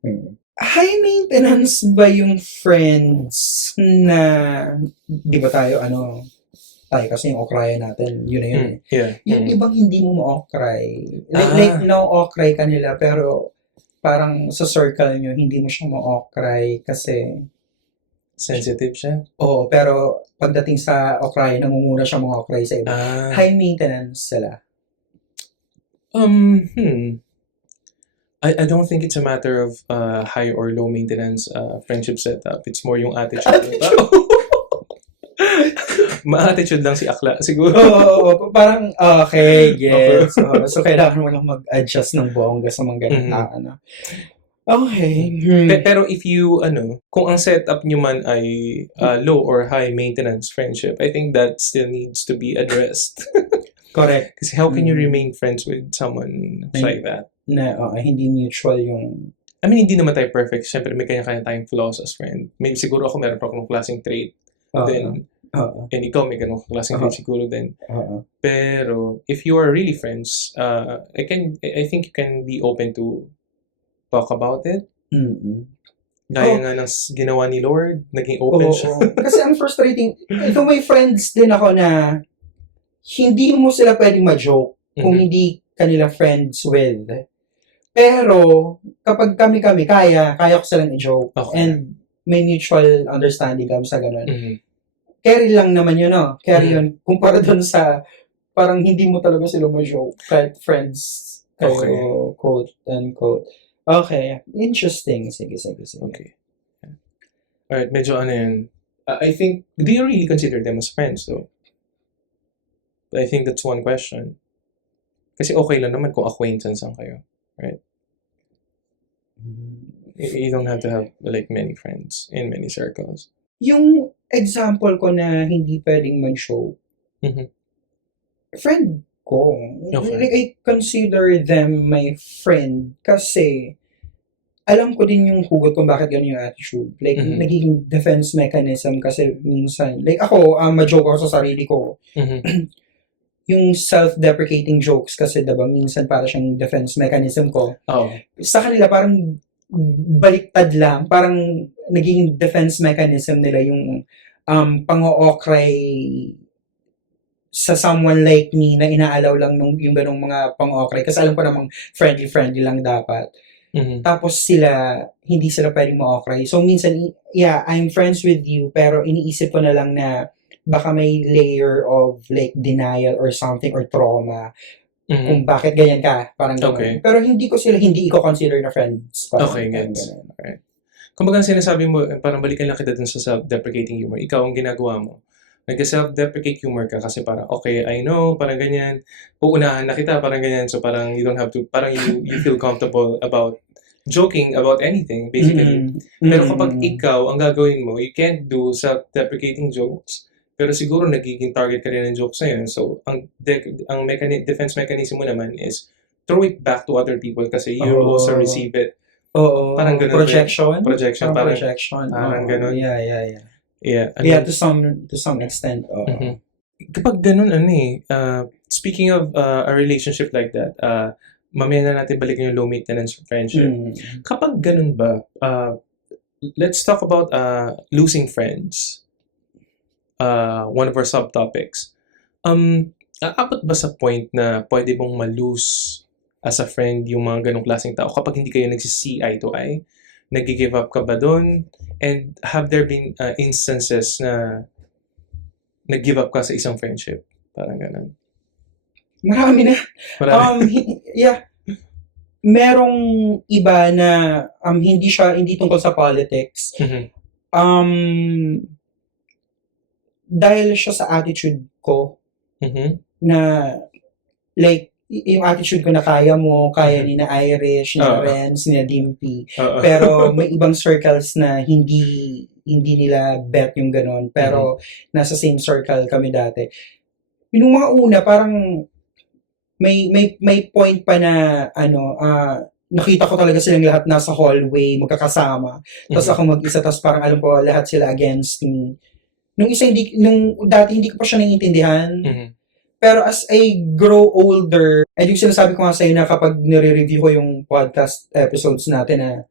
High maintenance ba yung friends na, di ba tayo, tayo kasi yung okraya natin, yun na yun. Yeah. Yung ibang hindi mo ma-okray. Like no-okray ka nila, pero parang sa circle nyo, hindi mo siya ma-okray kasi sensitive siya? Oo, pero pagdating sa okray, nangunguna siya mga okray sa iba. High maintenance sila. I don't think it's a matter of high or low maintenance friendship setup. It's more yung attitude. Ma-attitude lang si Akla, siguro. Oo, parang, okay, yes. So, kailangan mo lang mag-adjust ng bongga sa mga ganun. Okay. Pero if you, kung ang setup nyo man ay low or high maintenance friendship, I think that still needs to be addressed. Correct. Kasi how can you remain friends with someone like that? Na hindi mutual yung... I mean, hindi naman tayo perfect. Siyempre, may kanya-kanya tayong flaws as friend. Maybe siguro ako meron pa akong klaseng trait. Then, and ikaw may ganong klaseng trait siguro din. Pero, if you are really friends, I think you can be open to talk about it. Gaya nga ng ginawa ni Lord, naging open siya. Kasi ang frustrating, ito may friends din ako na hindi mo sila pwedeng ma-joke kung hindi kanila friends with. Pero, kapag kami, kaya ko silang i-joke. Okay. And may mutual understanding kami sa ganun. Carry lang naman yun, no? Carry yun. Kumpara dun sa, parang hindi mo talaga sila ma-joke. Kahit friends kayo, quote unquote. Okay. Interesting. Sige. Okay. Alright, medyo yun. I think, do you really consider them as friends, though? I think that's one question. Kasi okay lang naman kung acquaintance lang kayo. Right? You don't have to have, like, many friends in many circles. Yung example ko na hindi pwedeng mag-show, friend ko. Okay. Like, I consider them my friend kasi alam ko din yung hugot kung bakit ganun yung attitude. Like, nagiging defense mechanism kasi minsan, like ako, ma-joke ako sa sarili ko. Yung self-deprecating jokes kasi, diba, minsan para siyang defense mechanism ko. Sa kanila, parang baliktad lang. Parang naging defense mechanism nila yung pang-okray sa someone like me na inaalaw lang yung ganong mga pang-okray kasi alam ko namang friendly lang dapat. Mhm. Tapos hindi sila pwedeng ma-okray. So minsan, yeah, I'm friends with you pero iniisip ko na lang na baka may layer of like denial or something or trauma Mhm. kung bakit ganyan ka. Parang ganun. Okay. Pero hindi ko consider na friends. Parang Okay, ganun, gets. ganun. Kumbaga sinasabi mo, parang balikan lang kita dun sa self-deprecating humor. Ikaw ang ginagawa mo. Nag-self-deprecate humor ka kasi parang, okay, I know, parang ganyan. Uunahan na kita, parang ganyan. So parang you don't have to, parang you feel comfortable about joking about anything, basically. Pero kapag ikaw, ang gagawin mo, you can't do self-deprecating jokes. Pero siguro nagiging target ka rin ng jokes na yun. So, ang defense mechanism mo naman is throw it back to other people kasi you Oo. also receive it. Oo. Parang ganun. Projection? Projection, parang Parang Oo, ganun. Yeah. Yeah. Yeah, to some extent. Mhm. Kapag ganun, speaking of a relationship like that, mamaya na natin balikan yung low maintenance friendship. Kapag ganun ba, let's talk about losing friends. One of our subtopics. Aabot ba sa point na pwede mong ma-lose as a friend yung mga ganong klaseng tao kapag hindi kayo nagsisi eye to eye? Nag-give up ka ba doon? And have there been instances na nag-give up ka sa isang friendship? Parang ganun. Marami na. Yeah. Merong iba na hindi tungkol sa politics. Mhm. Dahil siya sa attitude ko Mhm. na like yung attitude ko na kaya ni na Irish, ni na Oo. Renz, ni na Dimpy. Oo. Pero may ibang circles na hindi nila bet yung ganun. Pero nasa same circle kami dati. Yung mga una, parang may point pa na nakita ko talaga silang lahat nasa hallway, magkakasama. Tapos ako mag-isa, tapos parang alam ko lahat sila against me. Nung dati hindi ko pa siya naiintindihan. Mhm. Pero as I grow older, and yung sinasabi ko nga sa'yo na kapag nire-review ko yung podcast episodes natin na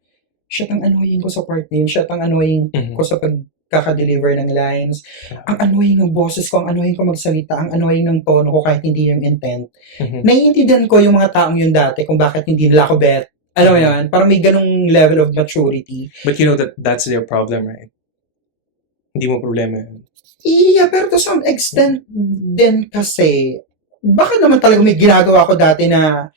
shit, ang annoying ko sa part na yun, shit, ang annoying ko sa pagkaka-deliver ng lines, ang annoying ng boses ko, ang annoying ko magsalita, ang annoying ng tono ko kahit hindi yung intent. Mhm. Naiintindihan ko yung mga taong yun dati kung bakit hindi nila ako bet. Alam mo yan, parang may ganung level of maturity. But you know that's their problem, right? Hindi mo problema yun. Yeah, pero to some extent din kasi, baka naman talaga may ginagawa ko dati na,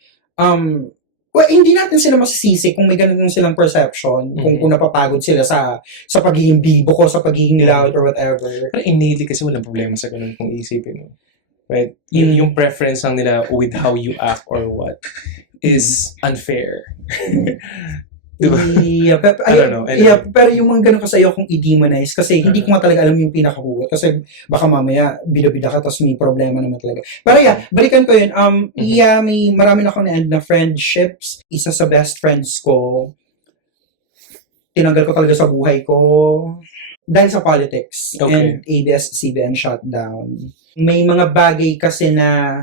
hindi natin sila masisisi kung may ganun silang perception, kung napapagod sila sa pagiging bibo ko, sa pagiging loud or whatever. Pero innately kasi walang problema sa ganun kung isipin mo. Right? Yung preference lang nila with how you act or what is unfair. Diba? Yeah, I don't know. Anyway. Yeah, pero yung mga ganun kasi ayokong i-demonize kasi hindi ko nga talaga alam yung pinakahugot kasi baka mamaya bida-bida ka tapos may problema naman talaga. Pero yeah, balikan ko yun. Yeah, marami na akong na-end na friendships. Isa sa best friends ko, tinanggal ko talaga sa buhay ko dahil sa politics and ABS-CBN shutdown. May mga bagay kasi na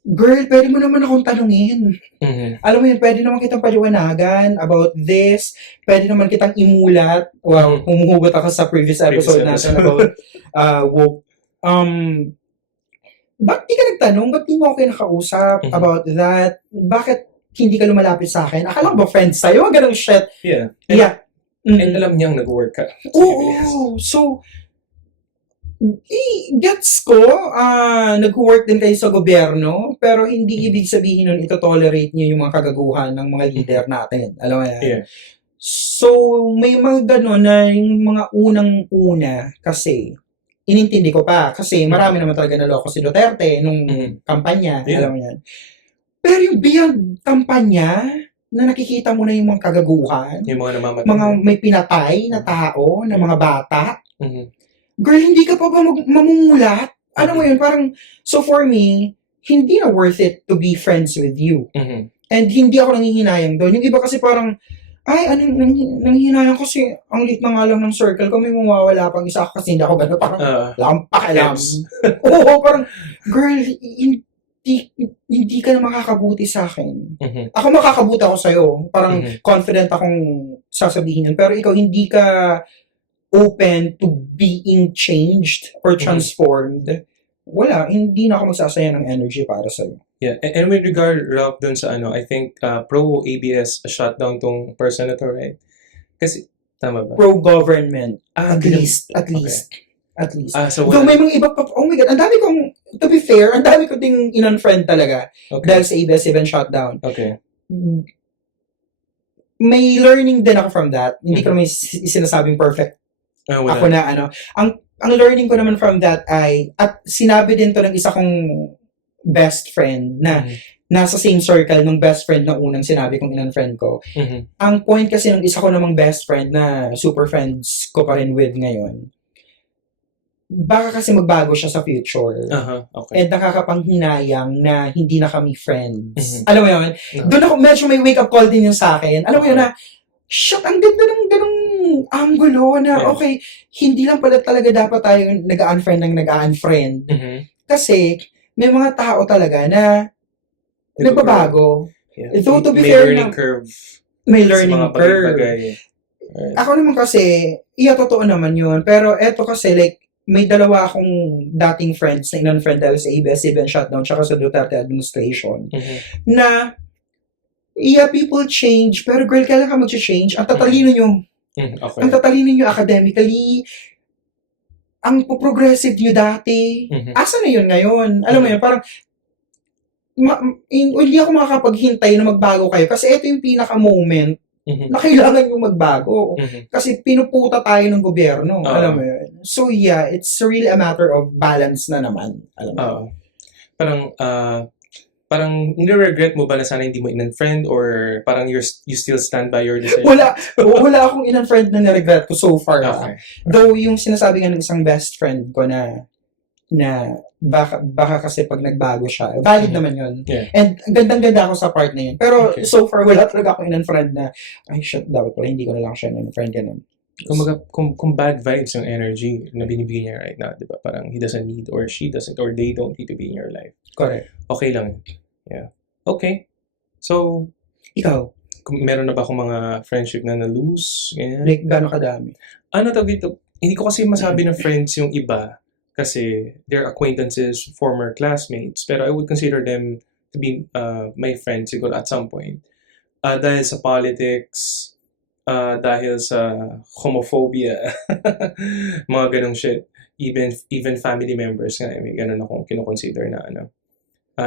girl, pwede mo naman akong tanungin. Alam mo yun, pwede naman kitang paliwanagan about this. Pwede naman kitang imulat. Wow, humuhugot ako sa previous episode natin about woke. Ba't di ka nagtanong? Ba't di mo ako nakausap about that? Bakit hindi ka lumalapit sa akin? Akala ko ba friends sa'yo? Ganong shit. Yeah. Yeah. And alam niyang nag-work ka. Oo. So, gets ko, nag-work din kayo sa gobyerno, pero hindi ibig sabihin nun ito-tolerate niyo yung mga kagaguhan ng mga leader natin. Alam mo yan? Yeah. So, may mga gano'n na yung mga unang-una kasi, inintindi ko pa, kasi marami naman talaga naloko si Duterte nung kampanya. Yeah. Alam mo yan? Pero yung beyond kampanya, na nakikita mo na yung mga kagaguhan, yung mga namamatay. Mga may pinatay na tao, na mga bata, girl, hindi ka pa ba mamumulat? Ano mo yun? Parang, so for me, hindi na worth it to be friends with you. And hindi ako nanghihinayang doon. Yung iba kasi parang, nanghihinayang kasi ang lit na nga lang ng circle ko, may mawawala pang isa kasi hindi ako gano'n. Parang, lampakilam. Oo, parang, girl, hindi ka na makakabuti sa akin. Ako makakabuti ako sa'yo. Parang confident akong sasabihin yun. Pero ikaw, hindi ka open to being changed or transformed wala, hindi na ako magsasayang ng energy para sa'yo. Yeah, and with regard, Rob, dun sa I think pro-ABS shutdown tong person na to, right? Kasi, tama ba? Pro-government. At hindi least. At least. so Though may mga iba pa, oh my God, ang dami kong, to be fair, ang dami ko ding in-unfriend talaga okay. dahil sa ABS-CBN shutdown. Okay. May learning din ako from that. Hindi ko naman sinasabing perfect Wala. ako na ang learning ko naman from that ay, at sinabi din to ng isa kong best friend na nasa same circle ng best friend na unang sinabi kong in-unfriend ko. Ang point kasi ng isa ko namang best friend na super friends ko pa rin with ngayon, baka kasi magbago siya sa future. Okay. And nakakapanghinayang na hindi na kami friends. Alam mo yun? Doon ako, medyo may wake-up call din yun sa akin. Alam mo yun na, shit, ang ganda ng ganong angulo na, okay, hindi lang pala talaga dapat tayo nag-unfriend ng nag-unfriend. Kasi, may mga tao talaga na nagbabago. Yeah. So, to be may fair learning na, curve. may learning sa mga curve. Right. Ako naman kasi, totoo naman yun. Pero eto kasi, like, may dalawa akong dating friends na in-unfriend dahil sa ABS-CBN shutdown tsaka sa Duterte administration na people change, pero girl, kailan ka mag-change? Ang tatalino nyo. Okay. Ang tatalino nyo academically. Ang progressive nyo dati. Asa na yun ngayon? Alam mo yun, parang hindi ako makakapaghintay na magbago kayo kasi ito yung pinaka-moment na kailangan yung magbago. Kasi pinuputa tayo ng gobyerno. Alam mo yun. So yeah, it's really a matter of balance na naman. Alam mo yun. Parang nire-regret mo ba na sana hindi mo in-unfriend or parang you still stand by your decision? Wala akong in-unfriend na na-regret ko so far. Okay. Though yung sinasabi nga ng isang best friend ko na baka kasi pag nagbago siya, valid naman yun. Yeah. And gandang-ganda ako sa part na yun. Pero so far, wala talaga akong in-unfriend na, ay shit, dapat pala hindi ko na lang siya in-unfriend ganun. Kung bad vibes yung energy na binibigyan niya right now, di ba? Parang he doesn't need or she doesn't or they don't need to be in your life. Correct. Okay lang. Yeah. Okay. So, ikaw? Meron na ba akong mga friendship na na-lose? Ganyan? Like, gano'ng kadami? Ano tawag dito? Hindi ko kasi masabi na friends yung iba kasi they're acquaintances, former classmates, pero I would consider them to be my friends siguro at some point. Dahil sa politics, dahil sa homophobia, mga ganong shit. Even family members nga, may ganon akong kinoconsider na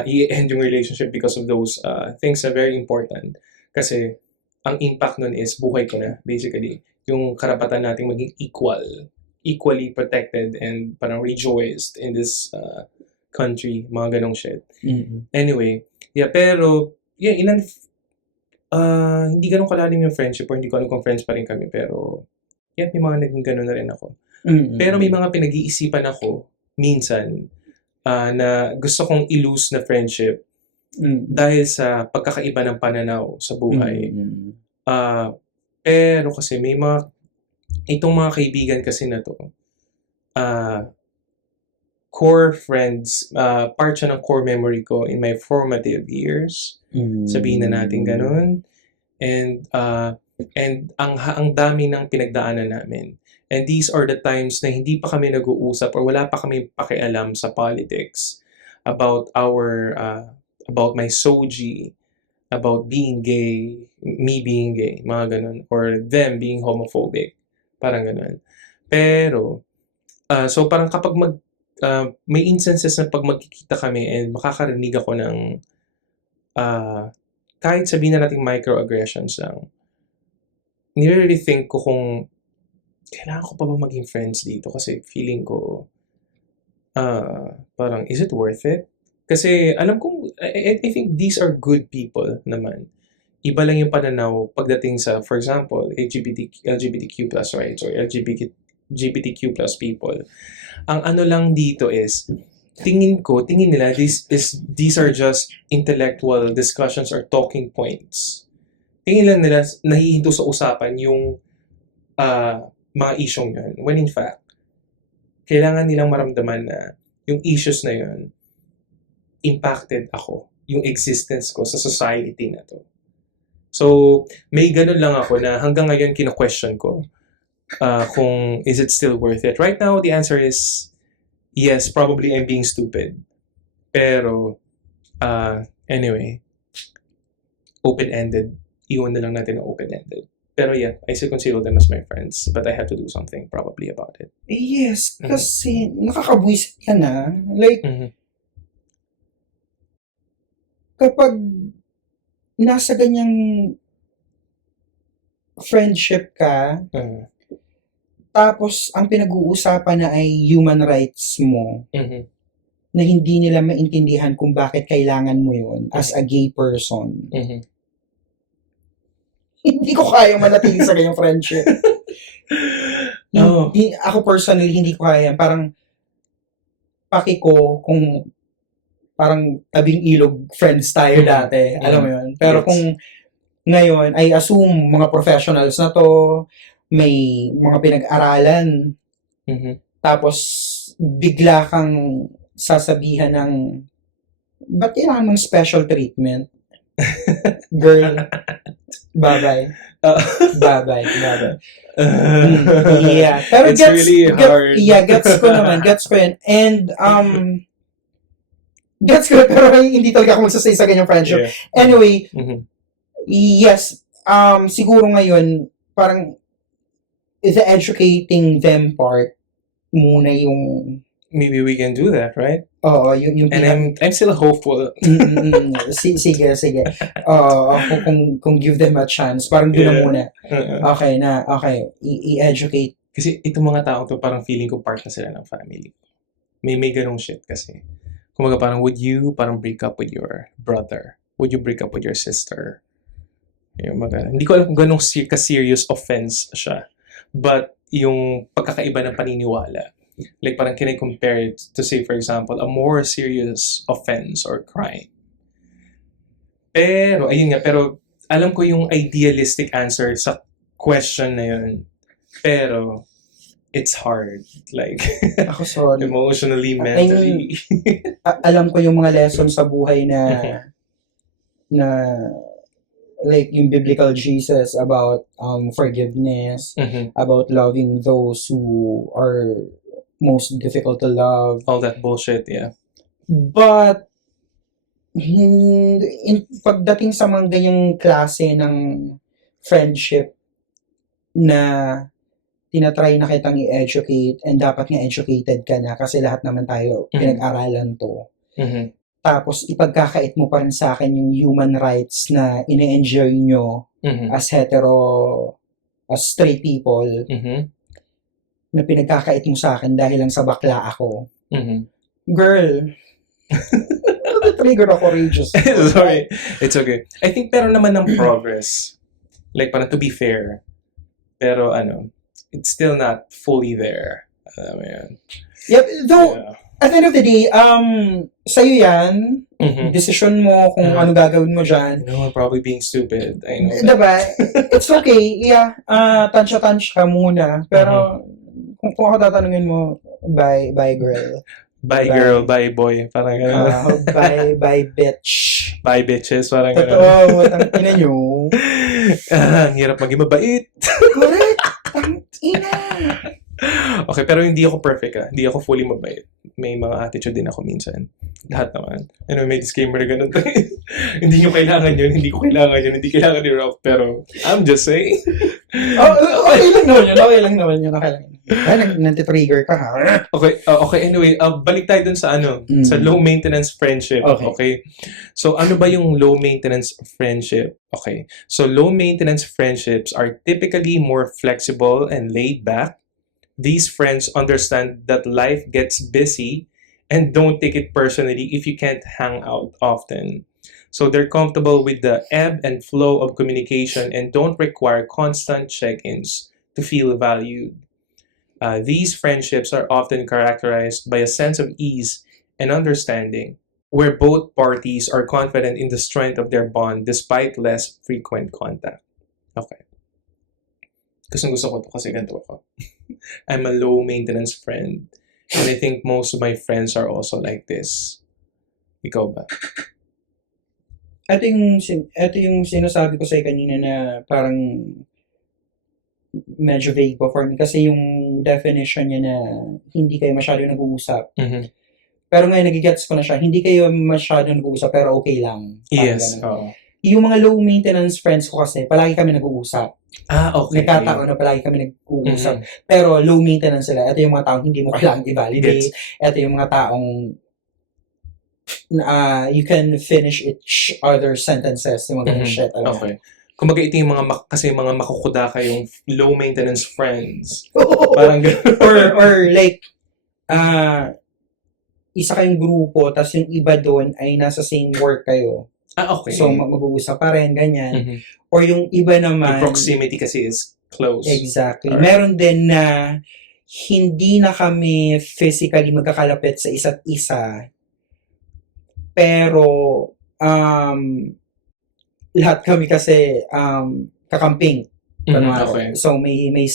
i-end yung relationship because of those things are very important. Kasi ang impact nun is buhay ko na, basically. Yung karapatan nating maging equally protected and parang rejoiced in this country, mga ganong shit. Anyway, yeah, pero, yeah, hindi ganun kalalim yung friendship or hindi ko alam kung friends pa rin kami, pero, yeah, may mga naging ganun na rin ako. Pero may mga pinag-iisipan ako, minsan, na gusto kong i-lose na friendship dahil sa pagkakaiba ng pananaw sa buhay. Pero kasi may itong mga kaibigan kasi na to, core friends, part siya ng core memory ko in my formative years. Sabihin na natin ganun. And ang dami ng pinagdaanan namin. And these are the times na hindi pa kami nag-uusap or wala pa kami pakialam sa politics about about my soji, about being gay, me being gay, mga ganun, or them being homophobic, parang ganun. Pero, so parang kapag may instances na pag magkikita kami and makakarinig ako ng kahit sabihin na natin microaggressions lang, nire-rethink ko kung kailangan ko pa ba maging friends dito kasi feeling ko parang is it worth it? Kasi alam kong I think these are good people naman. Iba lang yung pananaw pagdating sa, for example, LGBTQ plus rights or LGBTQ plus people. Ang ano lang dito is tingin nila these are just intellectual discussions or talking points. Tingin lang nila nahihinto sa usapan yung mga isyong yun. When in fact, kailangan nilang maramdaman na yung issues na yun impacted ako, yung existence ko sa society na to. So, may ganun lang ako na hanggang ngayon kino-question ko kung is it still worth it. Right now, the answer is yes, probably I'm being stupid. Pero, anyway, open-ended. Iwan na lang natin na open-ended. Pero yeah, I still consider them as my friends, but I have to do something probably about it. Yes, kasi nakakabwisit ka na. Like, Mhm. kapag nasa ganyang friendship ka, Mhm. tapos ang pinag-uusapan na ay human rights mo, Mhm. na hindi nila maintindihan kung bakit kailangan mo yun as a gay person. Mhm. Hindi ko kaya manatili sa ganyang friendship. Oh. Ako personally, hindi ko kaya. Parang, paki ko kung parang tabing ilog friends tayo dati. Alam mo yun? Pero Yes. kung ngayon, I assume mga professionals na to, may mga pinag-aralan, Mhm. tapos bigla kang sasabihan ng, ba't kailangan mong special treatment? Girl, bye-bye. Bye-bye. Yeah. Pero It's really hard. gets ko naman. Gets ko yan. And, gets ko, pero hindi talaga ako magsasay sa ganyang friendship. Yeah. Anyway, Mhm. yes, siguro ngayon, parang, the educating them part, muna yung, Maybe we can do that, right? oo, yung And I'm still hopeful. sige. Ako kung give them a chance, parang doon na Yeah. muna. Uh-uh. Okay, i-educate. Kasi itong mga tao to, parang feeling ko part na sila ng family. May ganong shit kasi. Kumaga parang, would you parang break up with your brother? Would you break up with your sister? Yung hindi ko alam kung ganong ka-serious offense siya. But yung pagkakaiba ng paniniwala, like parang can I compare it to, say for example, a more serious offense or crime? Pero, ayun nga, pero alam ko yung idealistic answer sa question na yun. Pero, it's hard. Like, Ako, sorry. emotionally, mentally. Alam ko yung mga lessons sa buhay na like yung biblical Jesus about forgiveness, about loving those who are most difficult to love. All that bullshit, yeah. But pagdating sa mga ganyang klase ng friendship na tinatry na kitang i-educate, and dapat nga educated ka na kasi lahat naman tayo pinag-aralan to. Tapos ipagkakait mo pa rin sa akin yung human rights na ine-enjoy nyo as straight people, na pinagkakait mo sa akin dahil lang sa bakla ako. Girl, trigger ako, courageous. Sorry. It's okay. I think pero naman ng progress. Like parang to be fair. Pero it's still not fully there. Alam mo yan. Yep, though, Yeah. at the end of the day, sa'yo yan, decision mo kung ano gagawin mo dyan. I know I'm probably being stupid. I know that. Diba? It's okay. Yeah, tansya-tansya ka muna. Pero, kung ako tatanungin mo, bye girl. Bye girl, bye boy. Parang gano'n. Bye bitch. Bye bitches. Parang gano'n. Totoo, tangina nyo. Ang hirap maging mabait. Correct. Tangina. Okay, pero hindi ako perfect Hindi ako fully mabait. May mga attitude din ako minsan. Lahat naman. May disclaimer na ganun. Hindi nyo kailangan yun. Hindi ko kailangan yun. Hindi kailangan ni Ralph. Pero, I'm just saying. Okay lang naman yun. Natitrigger ka ha. Okay. Anyway, balik tayo dun sa sa low maintenance friendship. Okay. So, ano ba yung low maintenance friendship? Okay. So, low maintenance friendships are typically more flexible and laid back. These friends understand that life gets busy and don't take it personally if you can't hang out often. So they're comfortable with the ebb and flow of communication and don't require constant check-ins to feel valued. These friendships are often characterized by a sense of ease and understanding, where both parties are confident in the strength of their bond despite less frequent contact. Okay. Gusto ko to kasi ganito ako. I'm a low-maintenance friend. And I think most of my friends are also like this. Ikaw ba? Ito yung sinasabi ko sa'yo kanina na parang medyo vague po for me kasi yung definition niya na hindi kayo masyado nag-uusap. Mhm. Pero ngayon, nagigets ko na siya, hindi kayo masyado nag-uusap pero okay lang. Parang Yes. ganun. Oo. Yung mga low maintenance friends ko kasi, palagi kami nag-uusap. Okay. Nagkataon na palagi kami nag-uusap. Mhm. Pero low maintenance sila. Ito yung mga taong hindi mo kailangan i-validate. Ito yung mga taong you can finish each other's sentences. Yung mga ganun Mhm. shit. Alam mo. Okay. Kumbaga ito yung mga kasi mga makukuda kayong low maintenance friends. Oo. Parang gano'n. or like, isa kayong grupo, tas yung iba doon ay nasa same work kayo. Okay. So, mag-uusap pa rin, ganyan. Mhm. Or yung iba Yung naman, proximity kasi is close. exactly. Alright. Meron din na hindi na kami physically magkakalapit sa isa't isa. Pero, lahat kami kasi, kakamping. Mhm. Kunwari. Okay. So, may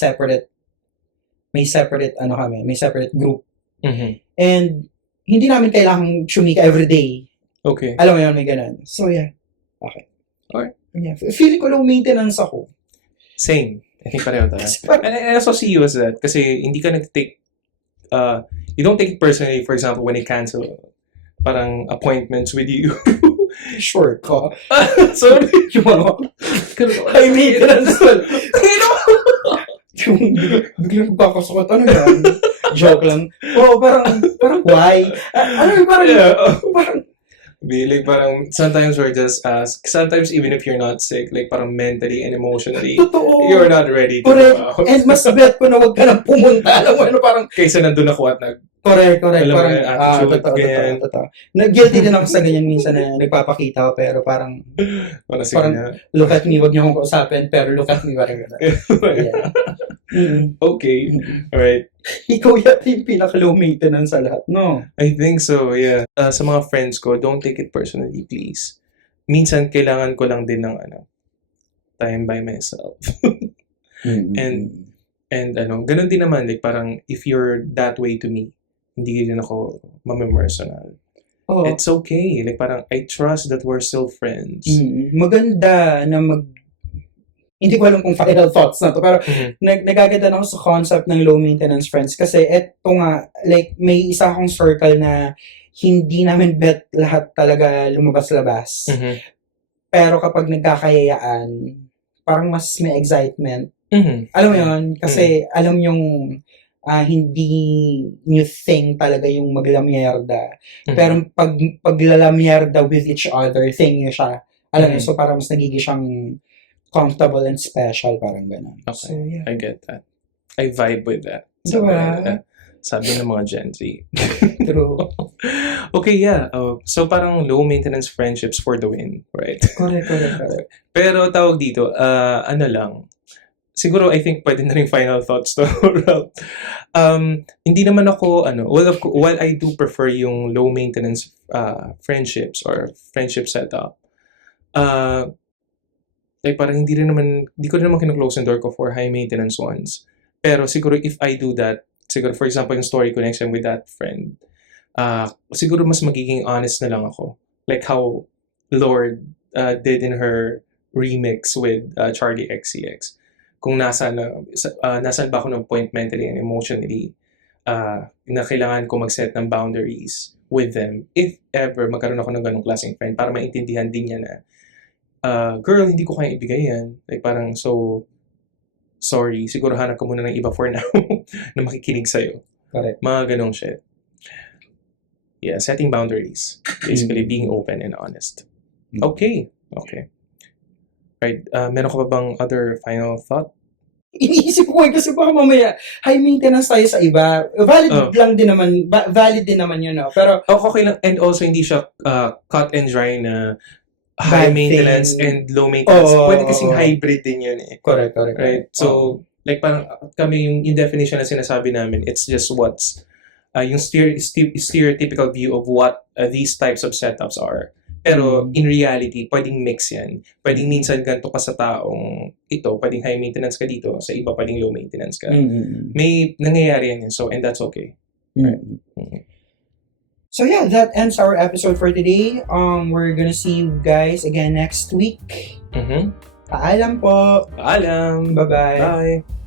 separate group. Mhm. And, hindi namin kailangang chumika everyday. Okay. Alam mo yun, may ganun. So, yeah. Okay. Alright. Yeah. Feeling ko low maintenance ako. Same. I think pareho tayo. Kasi parang- And I also see you as that. Kasi hindi ka nag-take, you don't take it personally, for example, when they cancel parang appointments with you. sure ko. Sorry. Yung mga high maintenance. Yung biglang kakasakot. Ano yan? Joke lang. Oo, parang why? Ano yung parang, Yeah. parang, Like parang sometimes we're just sometimes even if you're not sick, like parang mentally and emotionally, totoo. you're not ready to Correct. go out. And mas bet ko na wag ka nang pumunta. Alam mo, ano, parang, Kaysa nandun ako at correct. Alam mo Parang, yung attitude, ganyan. totoo. Guilty din ako sa ganyan minsan na nagpapakita ko, pero parang, Parang sige Parang- na. look at me, wag niyo akong kausapin, pero look at me, parang gano'n. Yeah. Okay. Alright. Ikaw yata yung pinaka-low maintenance sa lahat, no? I think so, yeah. Sa mga friends ko, don't take it personally, please. Minsan, kailangan ko lang din ng time by myself. And ganun din naman, like parang, if you're that way to me, hindi din ako mamimersonal. Oh, It's okay. Like parang, I trust that we're still friends. maganda na hindi ko alam kung final thoughts na to, pero Mhm. nagaganda ako sa concept ng low maintenance friends kasi eto nga, like, may isa akong circle na hindi namin bet lahat talaga lumabas-labas. Mhm. Pero kapag nagkakayayaan, parang mas may excitement. Mhm. Alam mo yun? Kasi alam yung hindi new thing talaga yung maglamyerda. Mhm. Pero paglalamyerda with each other, thing nyo siya. Alam mo, Mhm. so parang mas nagiging siyang comfortable and special, parang gano'n. Okay. So, yeah. I get that. I vibe with that. Diba? Sabi ng mga Gen Z. True. Okay, yeah. So parang low maintenance friendships for the win, right? Correct. Pero tawag dito, lang. Siguro I think pwede na rin final thoughts to. Hindi naman ako while I do prefer yung low maintenance friendships or friendship setup. Like parang hindi ko rin naman kino-close yung door ko for high maintenance ones. Pero siguro if I do that, siguro for example yung story connection with that friend, siguro mas magiging honest na lang ako. Like how Lord did in her remix with Charlie XCX. Kung nasaan ba ako ng point mentally and emotionally na kailangan ko mag-set ng boundaries with them. If ever magkaroon ako ng ganong klaseng friend para maintindihan din niya na girl, hindi ko kaya ibigay yan. Like parang, so, sorry, siguro hanap ka muna ng iba for now na makikinig sa'yo. Correct. Mga ganong shit. Yeah, setting boundaries. Basically, being open and honest. Okay. Right, meron ka pa bang other final thought? Iniisip ko kasi baka mamaya high maintenance tayo sa iba. Valid din naman yun, no? Pero Okay lang. And also, hindi siya cut and dry na high Bad maintenance thing. and low maintenance. Oo, Pwede kasing oo. hybrid din yun eh. correct. Right? So, like parang kami yung definition na sinasabi namin, it's just what's yung stereotypical view of what these types of setups are. Pero in reality, pwedeng mix yan. Pwedeng minsan ganito ka sa taong ito, pwedeng high maintenance ka dito, sa iba pwedeng low maintenance ka. May nangyayari yan. So, and that's okay. So yeah, that ends our episode for today. We're gonna see you guys again next week. Mhm. Paalam po. Paalam! Bye-bye. Bye!